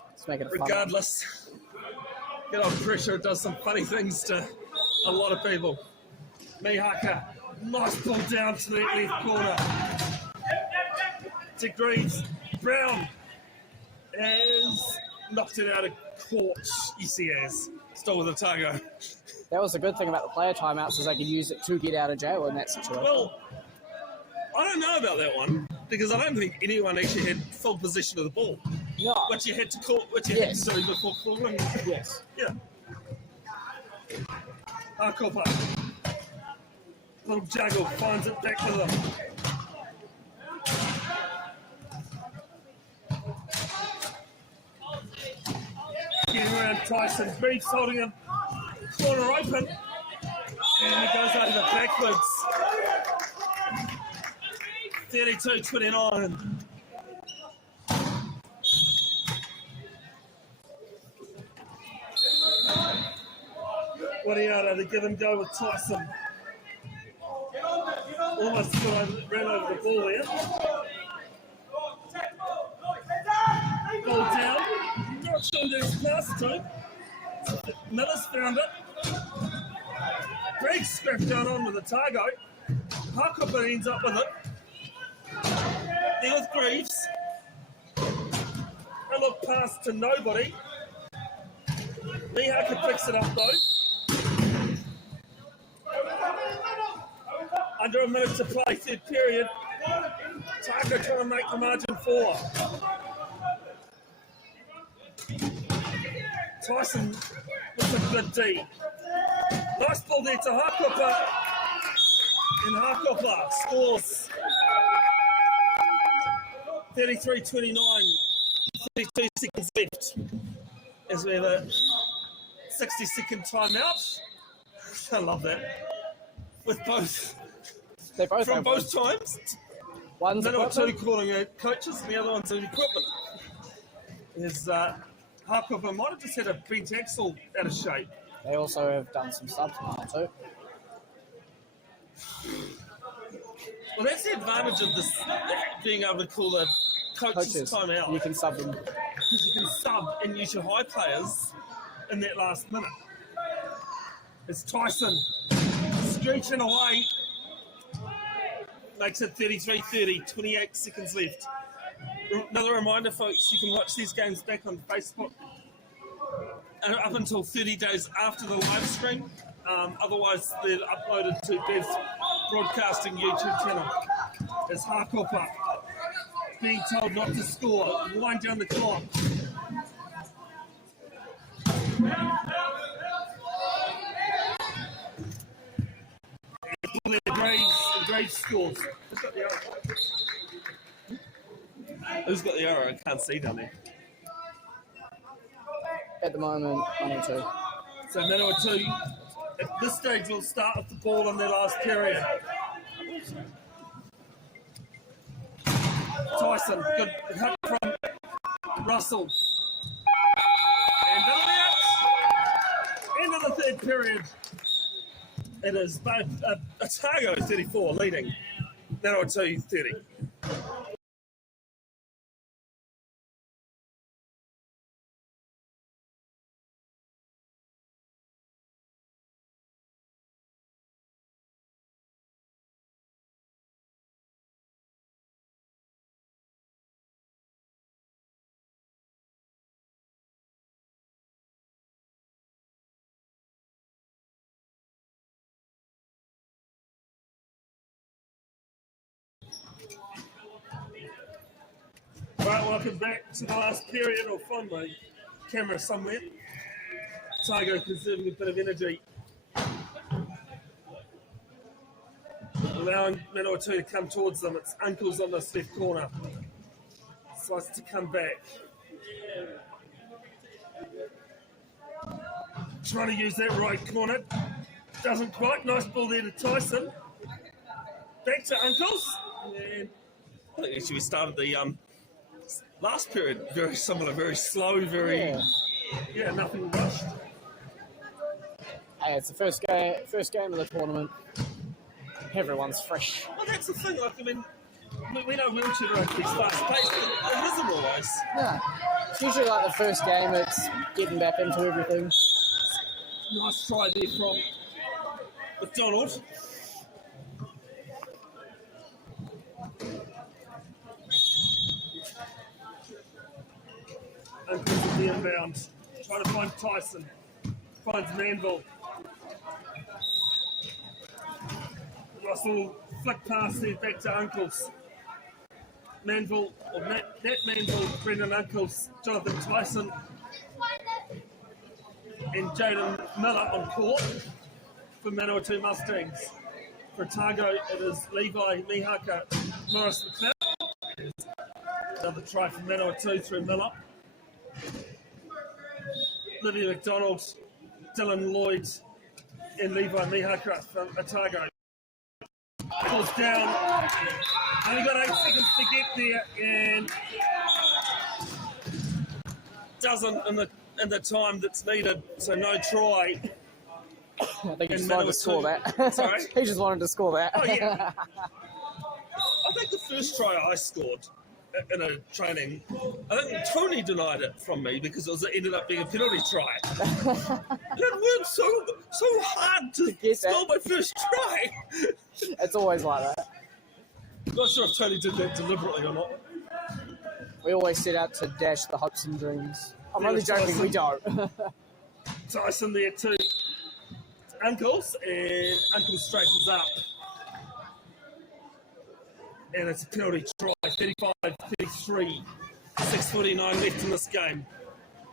Let's make it regardless. Good old pressure does some funny things to a lot of people. Mihaka, nice ball down to the left corner. To Greaves. Brown has knocked it out of court. Yes, he has. Still with Otago. That was the good thing about the player timeouts, is they could use it to get out of jail in that situation. Well, I don't know about that one because I don't think anyone actually had full possession of the ball. No. What you had to call, what you had to do before calling. Yes. Yeah. Hakopa. Little juggle finds it back to them. Getting around Tyson, Briefs holding him, corner open, and he goes over backwards. 32-29. Porirua, the give and go with Tyson. Almost ran over the ball there. Ball down. Not sure who there's pass to. Miller's found it. Greg scrapped down on with Otago. Hakapa ends up with it. There with Greaves. A look pass to nobody. Mihaka picks it up though. Under a minute to play, third period. Otago trying to make the margin 4. Tyson with a good D. Nice ball there to Hakapa. And Hakapa scores 33-29. 32 seconds left. As we have a 60-second timeout. I love that. With both. They both From have both times. one's Manawatu calling out coaches and the other one's in equipment. There's Hakapa might have just had a bent axle out of shape. They also have done some subs now too. Well, that's the advantage of this being able to call the coaches time out. You can sub them. Because you can sub and use your high players in that last minute. It's Tyson screeching away. Makes it 33-30, 28 seconds left. Another reminder, folks, you can watch these games back on Facebook up until 30 days after the live stream. Otherwise, they're uploaded to Bev's Broadcasting YouTube channel. As Hakapa being told not to score, wind down the clock. Graves scores. Who's got the arrow? I can't see down there. At the moment, 1 and 2. So Manawatu, at this stage, will start with the ball in their last period. Tyson, good hit from Russell. And that'll be it. End of the third period. It is Otago 34 leading, Manawatu 30. Right, welcome back to the last period, or from my camera somewhere. Otago conserving a bit of energy. Allowing Manawatu to come towards them. It's Uncle's on this left corner. Decides to come back. Trying to use that right corner. Doesn't quite. Nice ball there to Tyson. Back to Uncle's. And I think actually we started the last period very similar, very slow, very nothing rushed. Hey, it's the first game of the tournament. Everyone's fresh. Well, that's the thing. Like, I mean, we know wheelchair rugby's fast-paced, but it isn't always. No, it's usually like the first game. It's getting back into everything. Nice try there from McDonald. And puts the inbound. Trying to find Tyson. Finds Manville. Russell flick past there back to Uncles. Manville, or Nat Manville, Brendan Uncles, Jonathan Tyson, and Jaden Miller on court for Manawatu Mustangs. For Otago, it is Levi, Mihaka, Morris McLeod. Another try from Manawatu through Miller. Livy McDonald, Dylan Lloyd, and Levi Mihaka from Otago. Falls down. Only got 8 seconds to get there, and doesn't in the time that's needed. So no try. I think he just wanted to score that. Sorry? He just wanted to score that. Oh yeah. I think the first try I scored in a training, I think Tony denied it from me because it ended up being a penalty try. And it worked so hard to get score that. my first try. It's always like that. Not sure if Tony did that deliberately or not. We always set out to dash the hopes and dreams. I'm Yeah, only joking, we don't. Tyson there too. Uncles, and Uncle straightens up. And it's a penalty try, 35-33, 6:49 left in this game.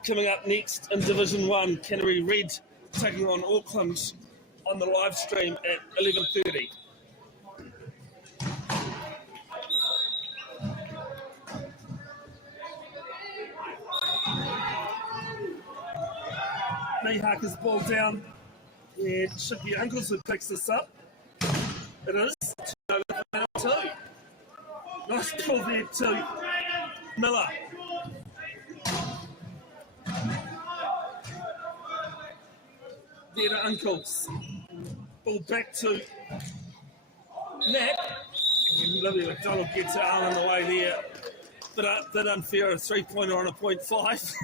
Coming up next in Division 1, Canterbury Red taking on Auckland on the live stream at 11:30. Mihaka's ball down. It should be Uncles who picks this up. It is. Manawatu. Nice ball there to Miller. There to Uncles. Ball back to Nat. And Livy McDonald gets her arm in the way there. Bit unfair, a 3-pointer on a 0.5.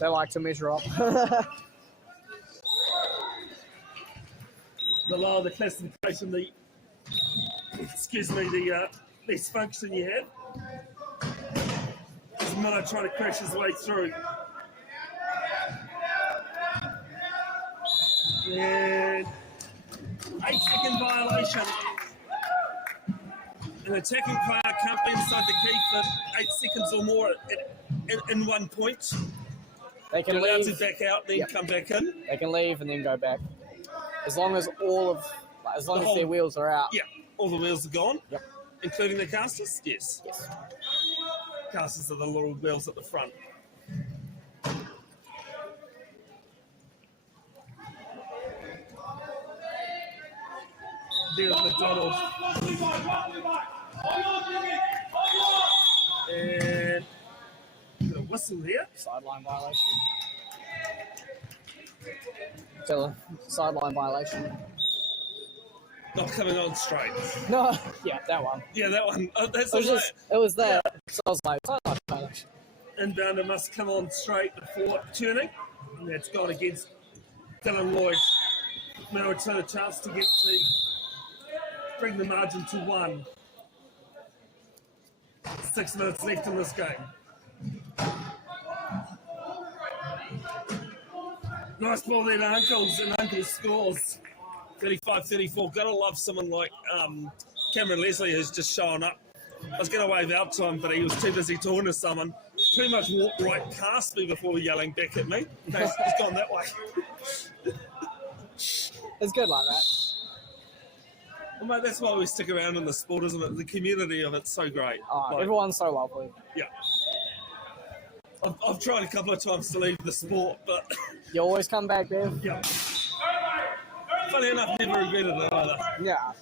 They like to measure up. The lower the classification, the less function you have. As Miller trying to crash his way through. And 8-second violation. An attacking player can't be inside the key for 8 seconds or more in 1 point. They can You're allowed leave. to back out, then come back in. They can leave and then go back. As long as their wheels are out. Yeah, all the wheels are gone. Yep. Including the casters? Yes. Casters are the little wheels at the front. There's McDonald. And a whistle here. Sideline violation. So, sideline violation. Not coming on straight. No, yeah, that one. Yeah, that one. That's It was there. So I was like, sideline violation. Inbounder must come on straight before turning. And that's gone against Dylan Lloyd. Manawatu a chance to bring the margin to 1. 6 minutes left in this game. Nice ball there to Uncles, and Uncles scores. 35-34. Gotta love someone like Cameron Leslie who's just shown up. I was going to wave out to him, but he was too busy talking to someone. Pretty much walked right past me before yelling back at me. No, he's gone that way. It's good like that. Well, mate, that's why we stick around in the sport, isn't it? The community of it's so great. Like, Everyone's so lovely. yeah. I've tried a couple of times to leave the sport, but You always come back, Bev. yeah. Funny enough, never regretted it either. Yeah.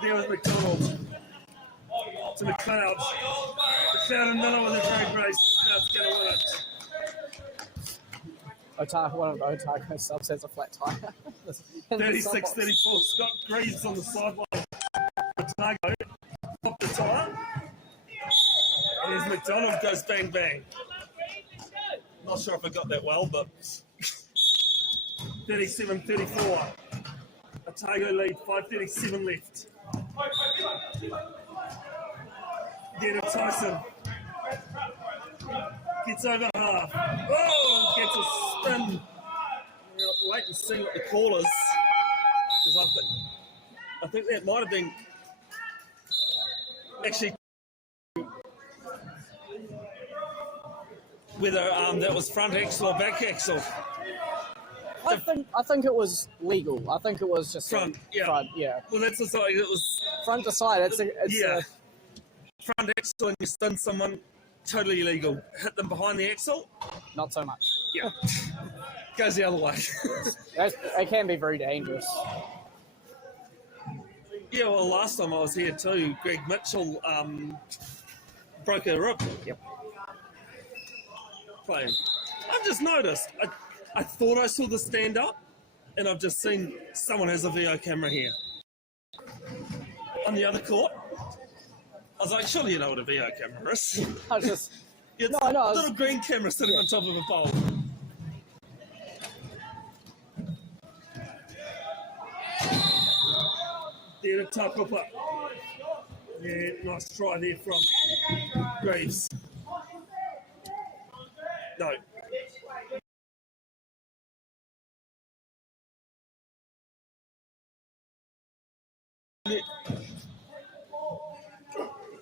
There was McDonald to McLeod. McLeod and Miller with a great race. McLeod's going to win it. One of the Otago subs has a flat tire. 36-34. Scott Greaves on the sideline. Otago popped the tire. And as McDonald goes bang bang. Not sure if I got that well, but 37-34. Otago lead, 5:37 left. There to Tyson. Gets over half. Oh, gets a spin. We'll wait and see what the call is. Because I think that might have been actually whether that was front axle or back axle. I think it was legal. I think it was just Front, yeah. Front, yeah. Well, that's just like it was. Front to side. It's Yeah. Front axle and you stun someone totally illegal. Hit them behind the axle. Not so much. Yeah. Goes the other way. It can be very dangerous. Yeah, well, last time I was here too, Greg Mitchell broke a rib. Yep. Playing. I've just noticed. I thought I saw the stand up, and I've just seen someone has a VO camera here. On the other court, I was like, surely you know what a VO camera is. I was just. It's No, a no, little green camera sitting on top of a bowl. There to tuck up. Yeah, nice try there from Graves. No.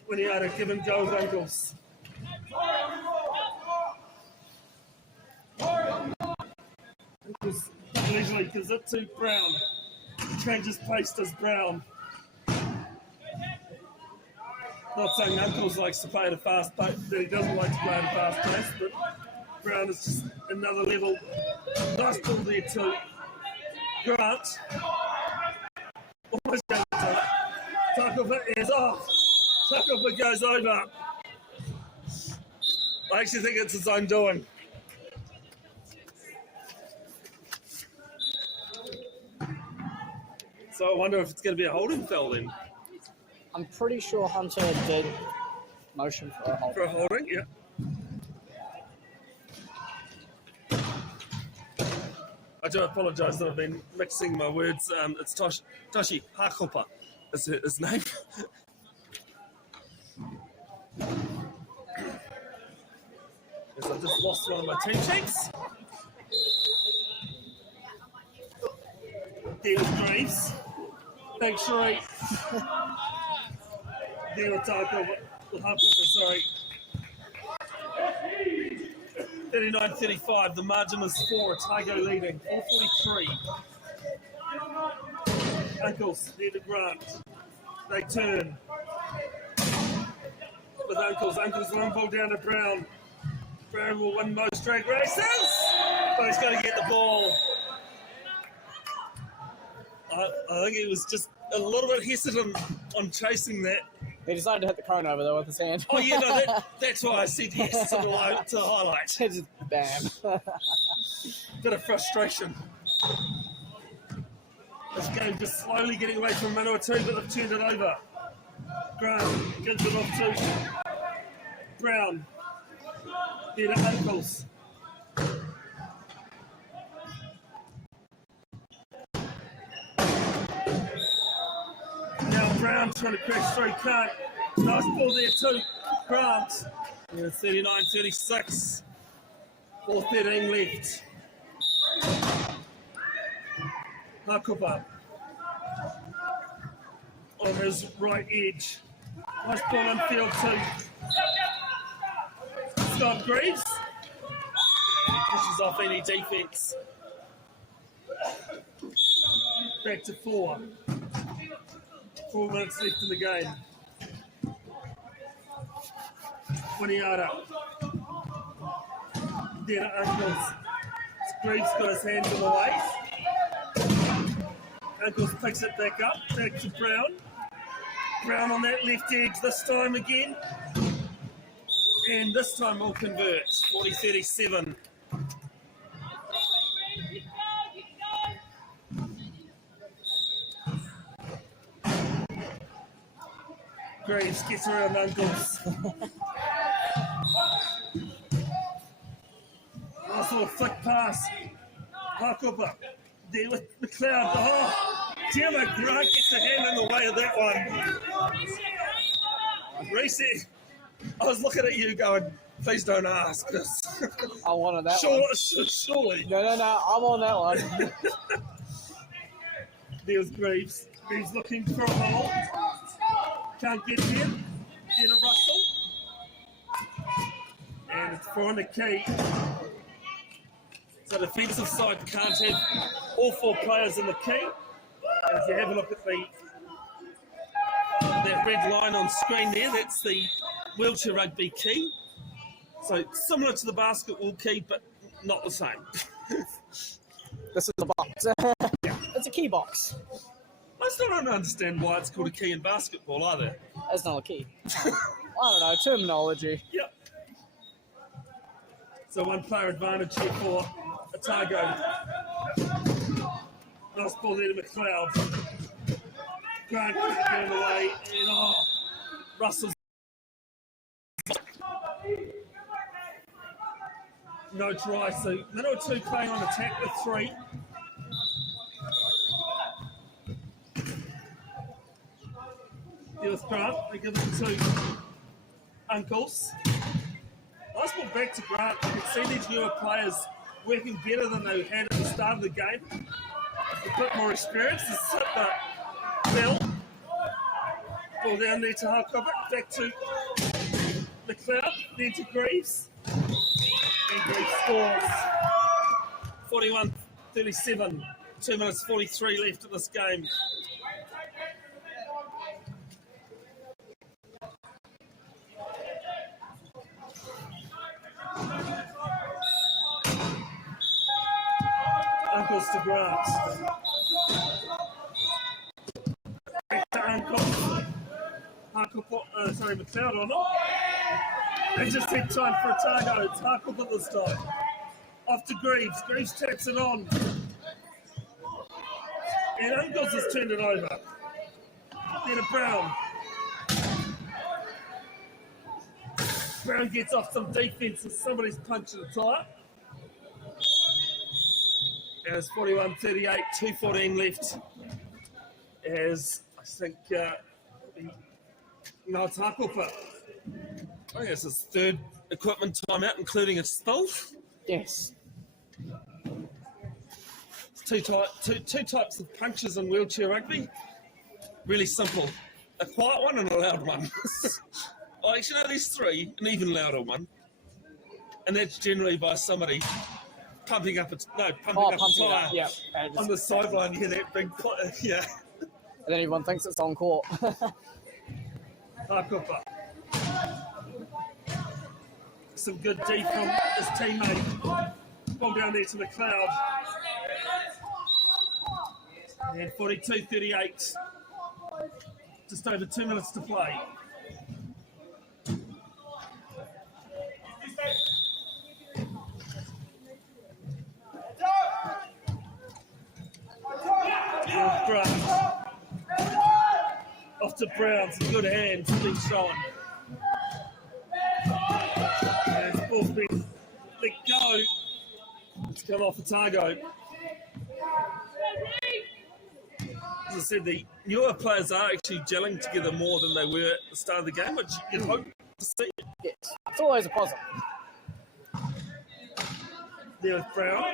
When he had a give and go with ankles. Leisurely gives it to Brown. Changes pace to Brown. Not saying Uncles likes to play at a fast pace, that he doesn't like to play at a fast pace, but Brown is just another level. Nice ball there too. Grant. Almost going to Tuckover is off. Tuckover goes over. I actually think it's his own doing. So I wonder if it's going to be a holding foul then. I'm pretty sure Hunter did motion for a hold. For a holding, yeah. I do apologise that I've been mixing my words. It's Toshi Hakopa is his name. Yes, I've just lost one of my team sheets. There was Graves. Thanks, Sheree. There was Hakopa, sorry. 39-35, the margin is 4, Otago leading, 4:43. Uncles, near to Grant. They turn. With Uncles one ball down to Brown. Brown will win most drag races, but he's got to get the ball. I think he was just a little bit hesitant on chasing that. He decided to hit the cone over though with his hand. Oh yeah, no, that's why I said yes to the highlight. Just bam. Bit of frustration. This game just slowly getting away from Manawatu, but they've turned it over. Grant gives it off to Brown. There to Ankles. Now Brown trying to crash through, can't. Nice ball there too. Grant. Yeah, 39-36. 4:13 left. Hakupa on his right edge. Nice ball on field too. Scott Greaves. Pushes off any defence. Back to 4. 4 minutes left in the game. 20-yarder. Then Uncles. Greaves got his hands in the way. Uncles picks it back up. Back to Brown. Brown on that left edge this time again. And this time will convert. 40-37. Graves gets around Uncles. Nice little flick pass. Hakupa. There with McLeod. Oh, Gemma Grant gets a hand in the way of that one. Reese, I was looking at you going, please don't ask this. I wanted that one. Surely. No, I'm on that one. There's Graves. Graves looking for a hole. Can't get there. Get a Russell. And it's for the key. So the defensive side can't have all 4 players in the key. And if you have a look at that red line on screen there, that's the wheelchair rugby key. So similar to the basketball key, but not the same. This is a box. Yeah. It's a key box. I still don't understand why it's called a key in basketball, either. It's not a key. I don't know, terminology. Yep. So one player advantage here for Otago. Nice ball there to McLeod. Grant getting in the way, and Russell's no try. So Manawatu playing on attack with 3. There with Grant, they give it to Uncles. Nice ball back to Grant. You can see these newer players working better than they had at the start of the game. A bit more experience. This is Bill. Ball down there to Harkovic. Back to McLeod. Then to Greaves. And Greaves scores. 41-37. 2 minutes 43 left in this game. Uncles to Grant. Back to Uncles. McLeod on it. They just had time for Otago. It's Harkovic this time. Off to Greaves. Greaves taps it on. And Uncles has turned it over. Then to Brown. Brown gets off some defence and somebody's punching a tyre. As 41-38, 2:14 left. As I think it's Harkovic. I think it's his 3rd equipment timeout, including a spill. Yes. Two types of punches in wheelchair rugby. Really simple. A quiet one and a loud one. Oh, actually, no, there's 3, an even louder one. And that's generally by somebody pumping up a tyre on the sideline. Yeah, that big, yeah. And then everyone thinks it's on court. Harkovic. Some good D from his teammate. Ball down there to McLeod. And 42-38. Just over 2 minutes to play. Grant. Off to Brown, some good hands being shown. And this ball's been let go. It's come off Otago. As I said, the newer players are actually gelling together more than they were at the start of the game, which you'd hope to see. Yes, it's always a positive. There with Brown.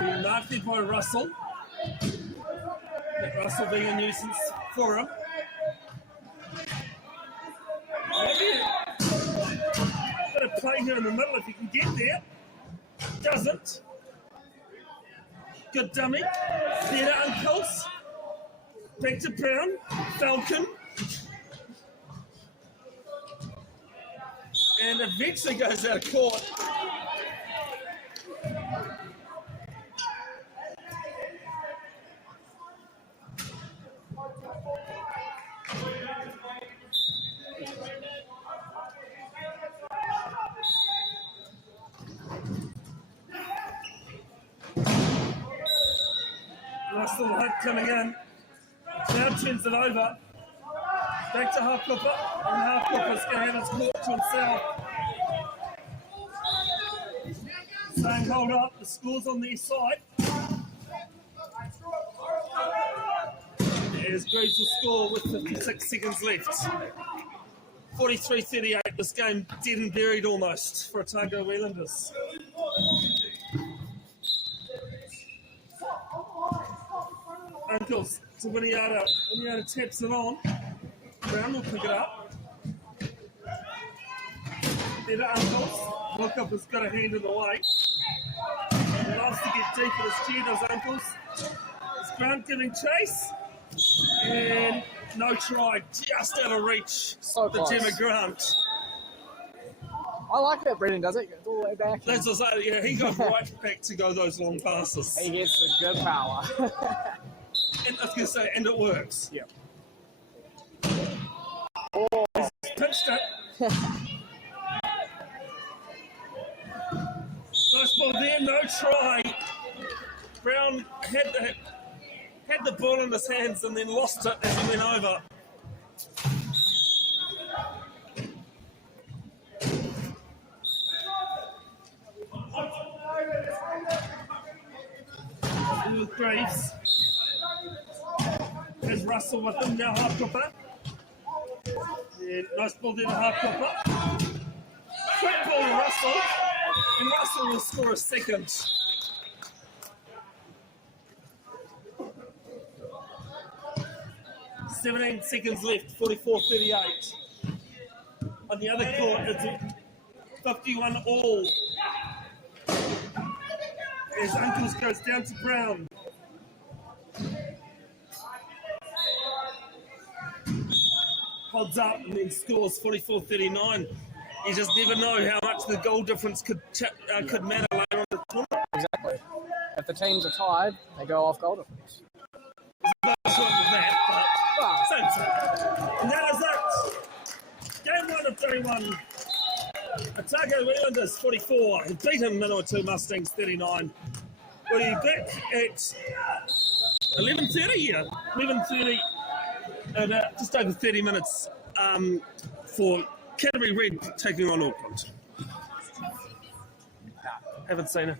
Being marked there by Russell. Russell being a nuisance for him. Bit of play here in the middle if you can get there. Doesn't. Good dummy. There to Uncles. Back to Brown. Falcon. And eventually goes out of court. Nice little hit coming in. Now turns it over. Back to Harkovic. And Harkovic's going to have his court to himself. Saying hold up, the score's on their side. As Greaves will score with 56 seconds left. 43-38, this game dead and buried almost for Otago Wellingtons. Uncles to Winiata. Winiata taps it on. Brown will pick it up. There to Uncles. Lookup has got a hand in the way. He loves to get deep in his chair, does Uncles. Is Grant giving chase? And no try, just out of reach. So the close. Gemma Grant. I like that Brendan does it. Goes all the way back. That's what I say, yeah, he got right back to go those long passes. He gets a good power. And I was going to say, and it works. Yeah. He's pitched it. Nice ball there, no try. Brown had the ball in his hands and then lost it as he went over. With Graves. There's Russell with him now, half copper. Yeah, nice ball there to half copper. Quick ball to Russell. And Russell will score a second. "17 seconds left, 44-38. On the other court, it's 51 all. As Uncles goes down to Brown. Holds up and then scores 44-39. You just never know how much the goal difference could matter later on in the tournament. Exactly. If the teams are tied, they go off goal difference. No short of that, but same. And that is it. Game 1 of day 1. Otago Wellington 44 have beaten Manawatu Mustangs 39. We'll be back at 11:30 here. 11:30, about just over 30 minutes for Canterbury Red taking on Auckland. Haven't seen her.